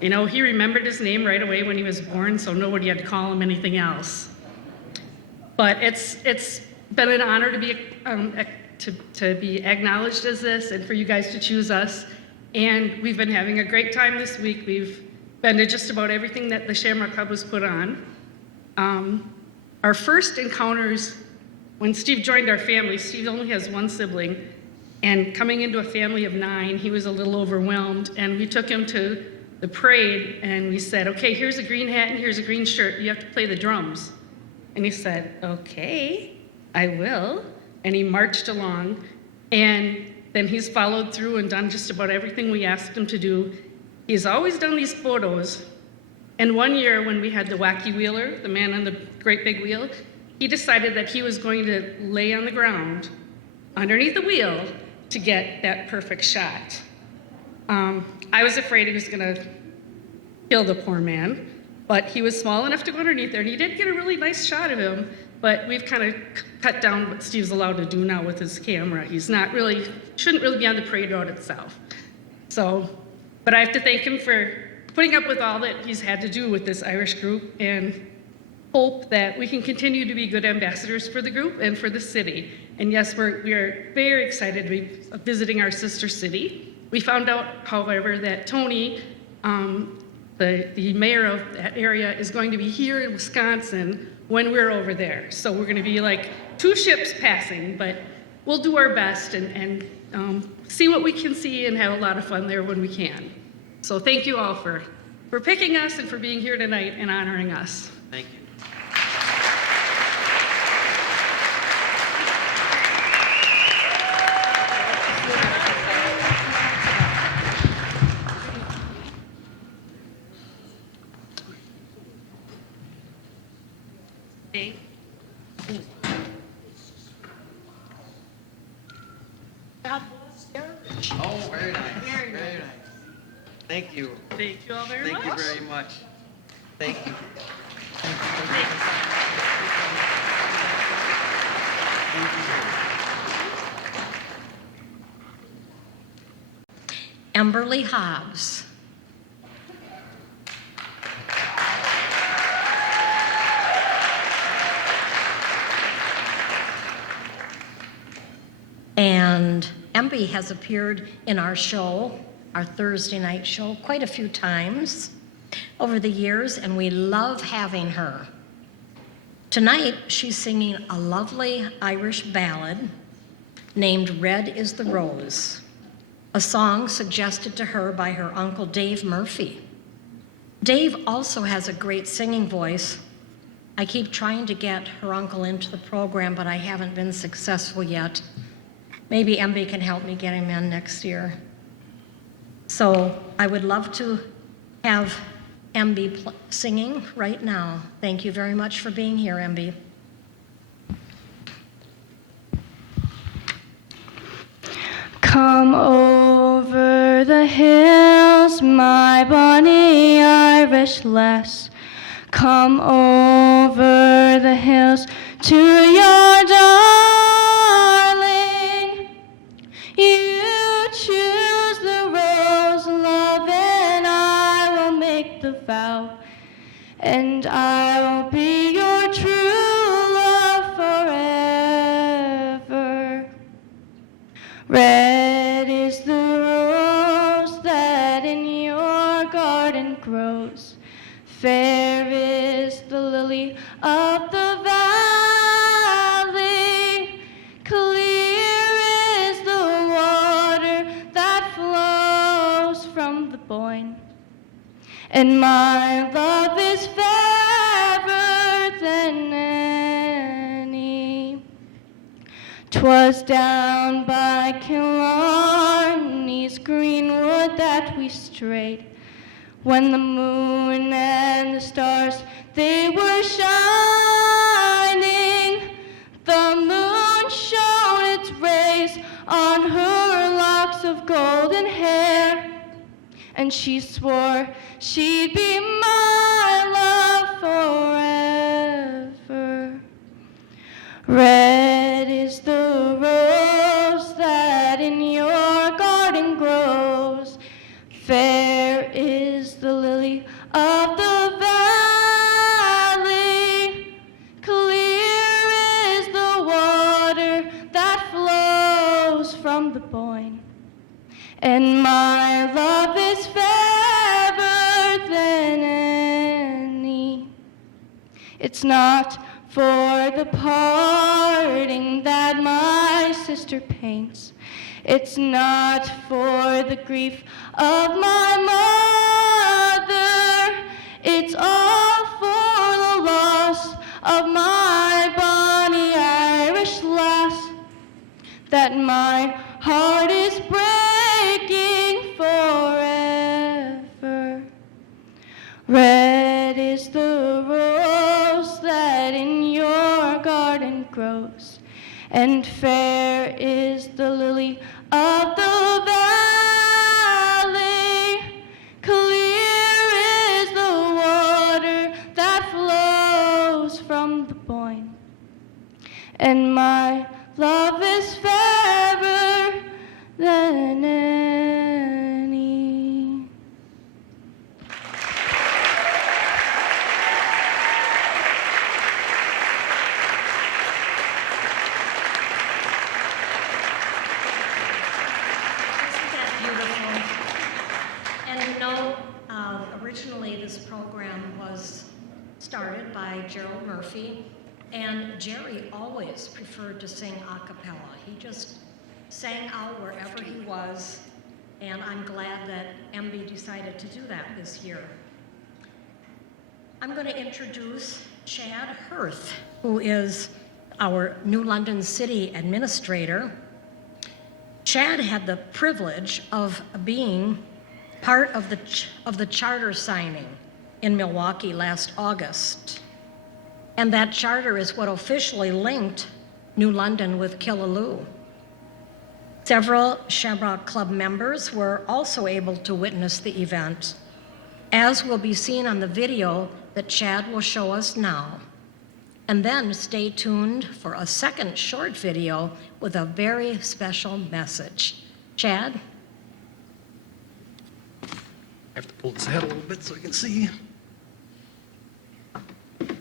You know, he remembered his name right away when he was born, so nobody had to call him anything else. But it's been an honor to be acknowledged as this and for you guys to choose us. And we've been having a great time this week. We've been to just about everything that the Shamrock Club was put on. Our first encounters, when Steve joined our family, Steve only has one sibling, and coming into a family of 9, he was a little overwhelmed, and we took him to the parade, and we said, okay, here's a green hat and here's a green shirt. You have to play the drums. And he said, okay, I will. And he marched along, and then he's followed through and done just about everything we asked him to do. He's always done these photos. And one year when we had the wacky wheeler, the man on the great big wheel, he decided that he was going to lay on the ground underneath the wheel to get that perfect shot. I was afraid he was going to kill the poor man, but he was small enough to go underneath there, and he did get a really nice shot of him, but we've kind of cut down what Steve's allowed to do now with his camera. He's not really, shouldn't really be on the parade route itself. So, but I have to thank him for putting up with all that he's had to do with this Irish group, and hope that we can continue to be good ambassadors for the group and for the city. And yes, we are very excited to be visiting our sister city. We found out, however, that Tony, the mayor of that area, is going to be here in Wisconsin when we're over there. So we're going to be like 2 ships passing, but we'll do our best and see what we can see and have a lot of fun there when we can. So thank you all for picking us and for being here tonight and honoring us. Thank you. Oh, very nice. Very nice. Thank you. Thank you all very much. Thank you very much. Thank you. Emberly Hobbs. And Emby has appeared in our show, our Thursday night show, quite a few times over the years, and we love having her. Tonight, she's singing a lovely Irish ballad named Red is the Rose, a song suggested to her by her uncle Dave Murphy. Dave also has a great singing voice. I keep trying to get her uncle into the program, but I haven't been successful yet. Maybe Emby can help me get him in next year. So I would love to have Emby singing right now. Thank you very much for being here, Emby. Come over the hills, my bonny Irish lass. Come over the hills to your darling. You choose the rose, love, and I will make the vow. And I will be your true love forever. Red is the rose that in your garden grows. Fair is the lily of the valley. Clear is the water that flows from the Boyne. And my love is fairer than any. 'Twas down by Killarney's greenwood that we strayed, when the moon and the stars, they were shining. The moon shone its rays on her locks of golden hair, and she swore she'd be my love forever. Red is the rose that in your garden grows. Fair is the lily of the valley. Clear is the water that flows from the Boyne. And my love is fairer than any. It's not for the parting that my sister paints. It's not for the grief of my mother. It's all for the loss of my bonny Irish lass, that my heart is breaking forever. Red is the rose that in your garden grows. And fair is the lily of the valley, clear is the water that flows from the Boyne. And my love is fairer than any. Isn't that beautiful? And you know, originally this program was started by Gerald Murphy, and Jerry always preferred to sing a cappella. He just sang out wherever he was, and I'm glad that MB decided to do that this year. I'm going to introduce Chad Hirth, who is our New London City Administrator. Chad had the privilege of being part of the charter signing in Milwaukee last August. And that charter is what officially linked New London with Killaloe. Several Shamrock Club members were also able to witness the event, as will be seen on the video that Chad will show us now. And then stay tuned for a second short video with a very special message. Chad? I have to pull this ahead a little bit so you can see.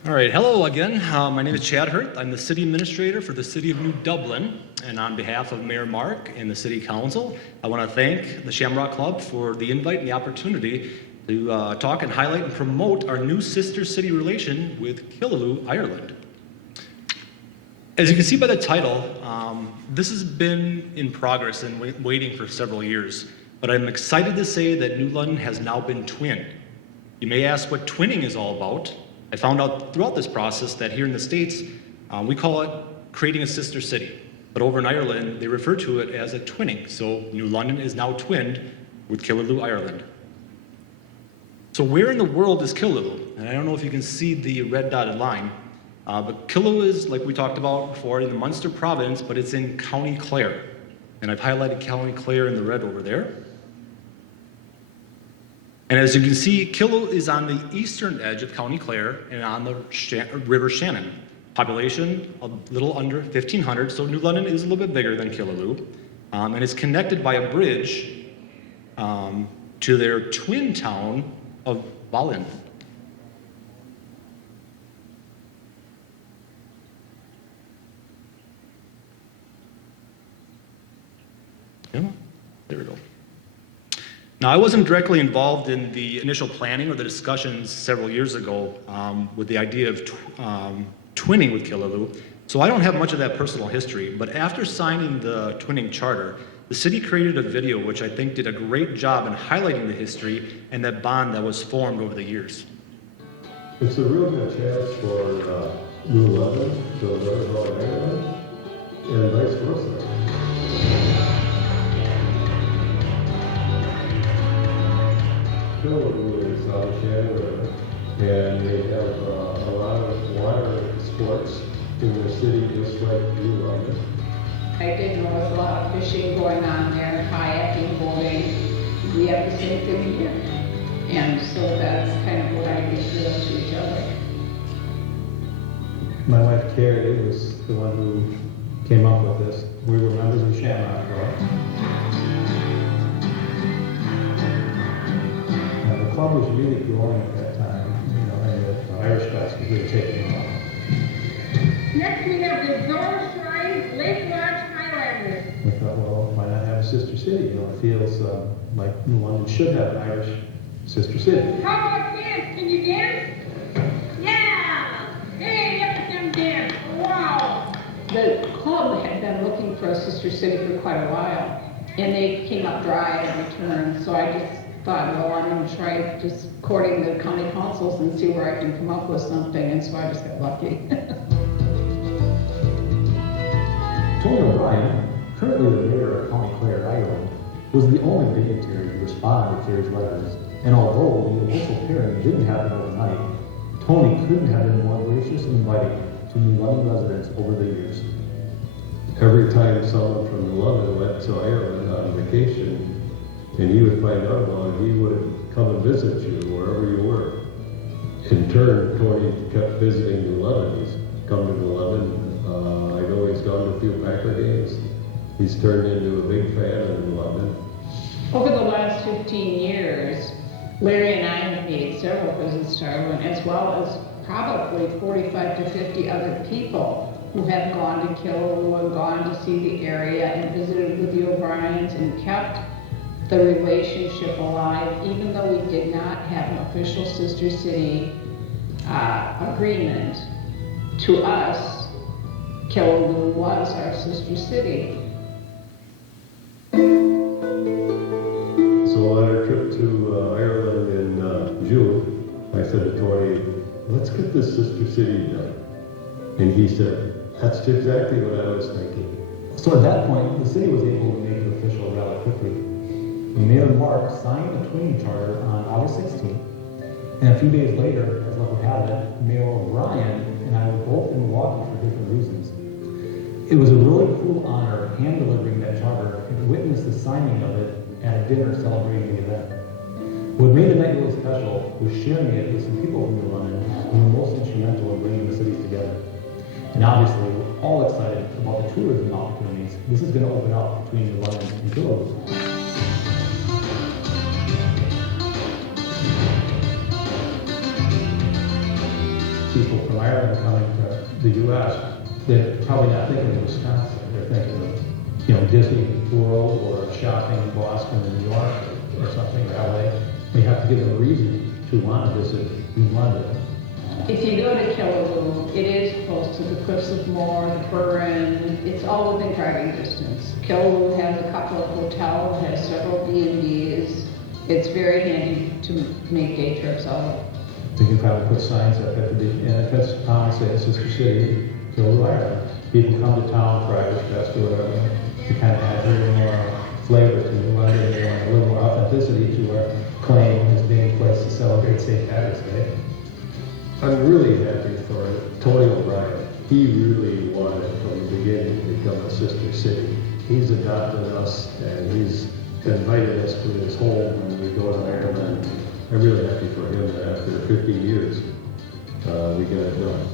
All right, hello again. My name is Chad Hirth. I'm the city administrator for the city of New Dublin. And on behalf of Mayor Mark and the city council, I want to thank the Shamrock Club for the invite and the opportunity to talk and highlight and promote our new sister city relation with Killaloe, Ireland. As you can see by the title, this has been in progress and waiting for several years. But I'm excited to say that New London has now been twinned. You may ask what twinning is all about. I found out throughout this process that here in the States, we call it creating a sister city. But over in Ireland, they refer to it as a twinning. So New London is now twinned with Killaloe, Ireland. So where in the world is Killaloe? And I don't know if you can see the red dotted line, but Killaloe is, like we talked about before, in the Munster province, but it's in County Clare. And I've highlighted County Clare in the red over there. And as you can see, Killaloe is on the eastern edge of County Clare and on the River Shannon. Population a little under 1,500, so New London is a little bit bigger than Killaloe. And it's connected by a bridge to their twin town of Dublin. Yeah, there we go. Now, I wasn't directly involved in the initial planning or the discussions several years ago with the idea of twinning with Killaloe, so I don't have much of that personal history. But after signing the twinning charter, the city created a video which I think did a great job in highlighting the history and that bond that was formed over the years. It's a real good chance for New London to learn about Ireland and vice versa. Killaloe is on the Shannon River, and they have a lot of water sports in the city, just like New London. I did know there was a lot of fishing going on there, kayaking, boating. We have the same thing here. And so that's kind of what I consider to each other. My wife Carrie was the one who came up with this. We were members of Shamrock Club. Now, the club was really growing at that time, and the Irish guys were really taking off. Next we have the Zone Shrine Lake Lodge Highlanders. We thought, well, why not have a sister city? It feels like New London should have an Irish sister city. How about dance? Can you dance? Yeah! Hey, look at them dance. Wow! The club had been looking for a sister city for quite a while, and they came up dry at every turn. So I just thought, well, I'm going to try just courting the county councils and see where I can come up with something, and so I just got lucky. Tony O'Brien, currently the mayor of County Clare, Ireland, was the only dignitary to respond to Carrie's letters. And although the official pairing didn't happen overnight, Tony couldn't have been more gracious and inviting to to New London residents over the years. Every time someone from London went to Ireland on vacation, and he would find out about it, he would come and visit you wherever you were. In turn, Tony kept visiting New London. He's come to New London. I know he's gone to a few Packer games. He's turned into a big fan of New London. Over the last 15 years, Larry and I have made several visits to Ireland, as well as probably 45 to 50 other people who have gone to Killaloe and gone to see the area and visited with the O'Briens and kept the relationship alive, even though we did not have an official sister city agreement. To us, Killaloe was our sister city. So on our trip to Ireland in June, I said to Tony, let's get this sister city done. And he said, that's exactly what I was thinking. So at that point, the city was able to make it official rather quickly. Mayor Mark signed the twinning charter on August 16th, and a few days later, as luck would have it, Mayor O'Brien and I were both in Milwaukee for different reasons. It was a really cool honor hand-delivering that charter and witness the signing of it at a dinner celebrating the event. What made the night really special was sharing it with some people from New London who were most instrumental in bringing the cities together. And obviously, we're all excited about the tourism opportunities this is going to open up between New London and Killaloe. People from Ireland coming to the U.S., they're probably not thinking of Wisconsin. They're thinking of, Disney World or shopping in Boston or New York or something, or LA. We have to give them a reason to want to visit New London. If you go to Killaloe, it is close to the Cliffs of Moher, the Burren. It's all within driving distance. Killaloe has a couple of hotels, has several B&Bs. It's very handy to make day trips out of. We can probably put signs up at the defense town say Sister City, Killaloe, Ireland. People come to town for Irish Fest or whatever. To kind of add a little more flavor to New London and a little more authenticity to our claim as being a place to celebrate St. Patrick's Day. I'm really happy for Tony O'Brien. He really wanted from the beginning to become a sister city. He's adopted us and he's invited us to his home when we go to Ireland. I'm really happy for him that after 50 years, we got it done.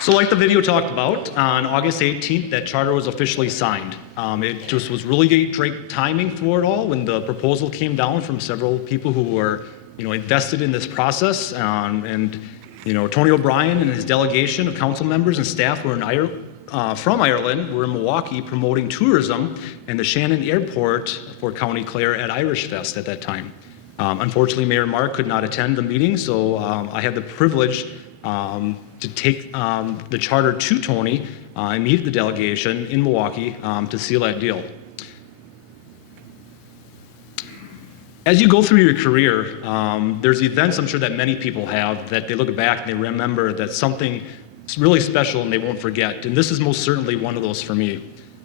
So like the video talked about, on August 18th, that charter was officially signed. It just was really great timing for it all when the proposal came down from several people who were, invested in this process. Tony O'Brien and his delegation of council members and staff were from Ireland, were in Milwaukee promoting tourism and the Shannon Airport for County Clare at Irish Fest at that time. Unfortunately, Mayor Mark could not attend the meeting, so I had the privilege to take the charter to Tony and meet the delegation in Milwaukee to seal that deal. As you go through your career, there's events I'm sure that many people have that they look back and they remember that something really special and they won't forget. And this is most certainly one of those for me.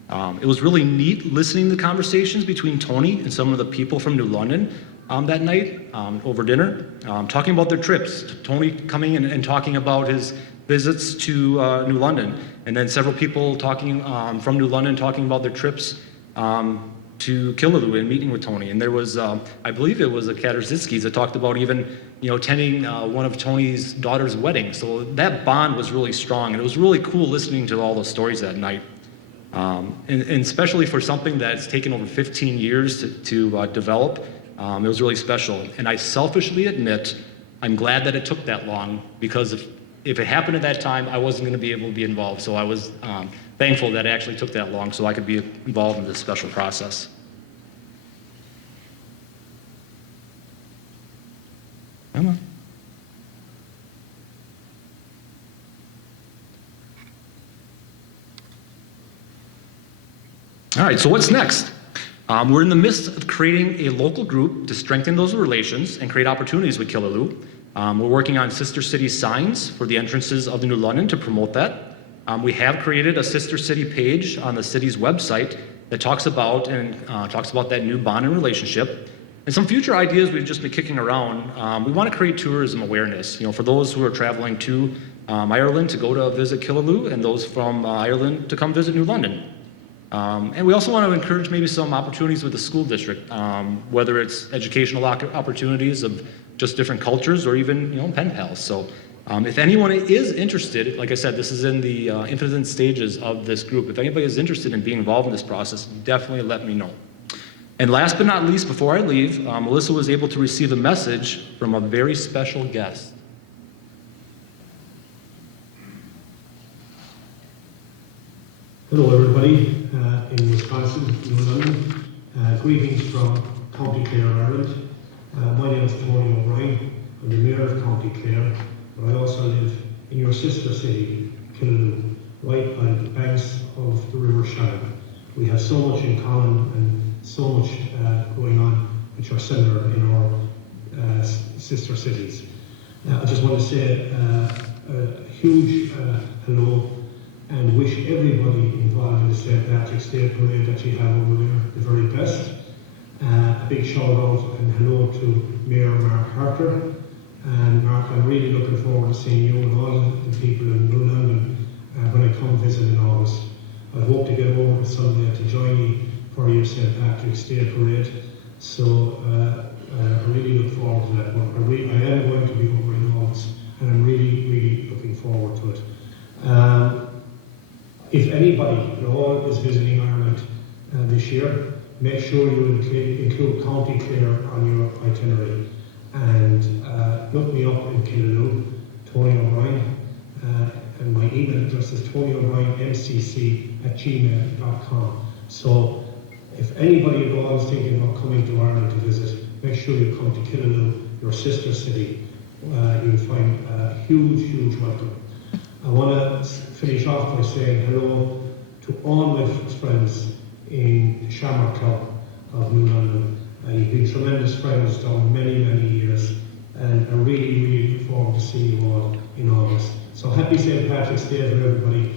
It was really neat listening to the conversations between Tony and some of the people from New London that night over dinner, talking about their trips. Tony coming in and talking about his visits to New London, and then several people talking from New London talking about their trips to Killaloe and meeting with Tony. And there was, I believe it was a Katarzyckis that talked about even, attending one of Tony's daughter's wedding. So that bond was really strong, and it was really cool listening to all those stories that night. And especially for something that's taken over 15 years to develop, it was really special. And I selfishly admit, I'm glad that it took that long, because if it happened at that time, I wasn't going to be able to be involved. So I was thankful that it actually took that long so I could be involved in this special process. Come on. All right, so what's next? We're in the midst of creating a local group to strengthen those relations and create opportunities with Killaloe. We're working on Sister City signs for the entrances of the New London to promote that. We have created a Sister City page on the city's website that talks about that new bond and relationship. And some future ideas we've just been kicking around. We want to create tourism awareness, for those who are traveling to Ireland to go to visit Killaloe, and those from Ireland to come visit New London. And we also want to encourage maybe some opportunities with the school district, whether it's educational opportunities of just different cultures or even, pen pals. So if anyone is interested, like I said, this is in the infancy stages of this group. If anybody is interested in being involved in this process, definitely let me know. And last but not least, before I leave, Melissa was able to receive a message from a very special guest. Hello everybody in Wisconsin, New London. Greetings from County Clare, Ireland. My name is Tony O'Brien. I'm the Mayor of County Clare, but I also live in your sister city, Killaloe, right by the banks of the River Shannon. We have so much in common and so much going on which are similar in our sister cities. I just want to say a huge hello and wish everybody involved in the St. Patrick's Day parade that you have over there the very best. A big shout out and hello to Mayor Mark Harker. And Mark, I'm really looking forward to seeing you and all the people in New London when I come visit in August. I hope to get over someday to join you for your St. Patrick's Day parade. So I really look forward to that one. I am going to be over in August, and I'm really looking forward to it. If anybody at all is visiting Ireland this year, make sure you include County Clare on your itinerary. And look me up in Killaloe, Tony O'Brien, and my email address is tonyobriencc@gmail.com. So if anybody at all is thinking about coming to Ireland to visit, make sure you come to Killaloe, your sister city. You'll find a huge welcome. I want to finish off by saying hello to all my friends in the Shamrock Club of New London. You've been tremendous friends down many years, and I really look forward to seeing you all in August. So happy St. Patrick's Day for everybody.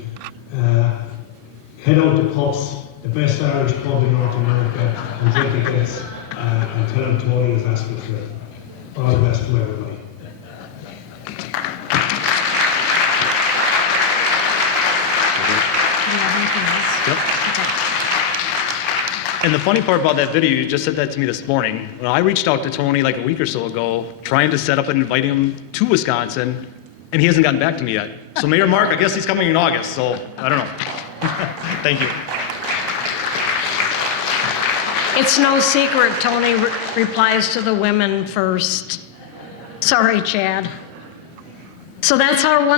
Head out to pubs, the best Irish pub in North America, and drink against, and tell them Tony is asking for it. All the best to everybody. And the funny part about that video, you just said that to me this morning. When I reached out to Tony like a week or so ago, trying to set up and inviting him to Wisconsin, and he hasn't gotten back to me yet. So Mayor Mark, I guess he's coming in August, so I don't know. Thank you. It's no secret Tony replies to the women first. Sorry, Chad. So that's our one.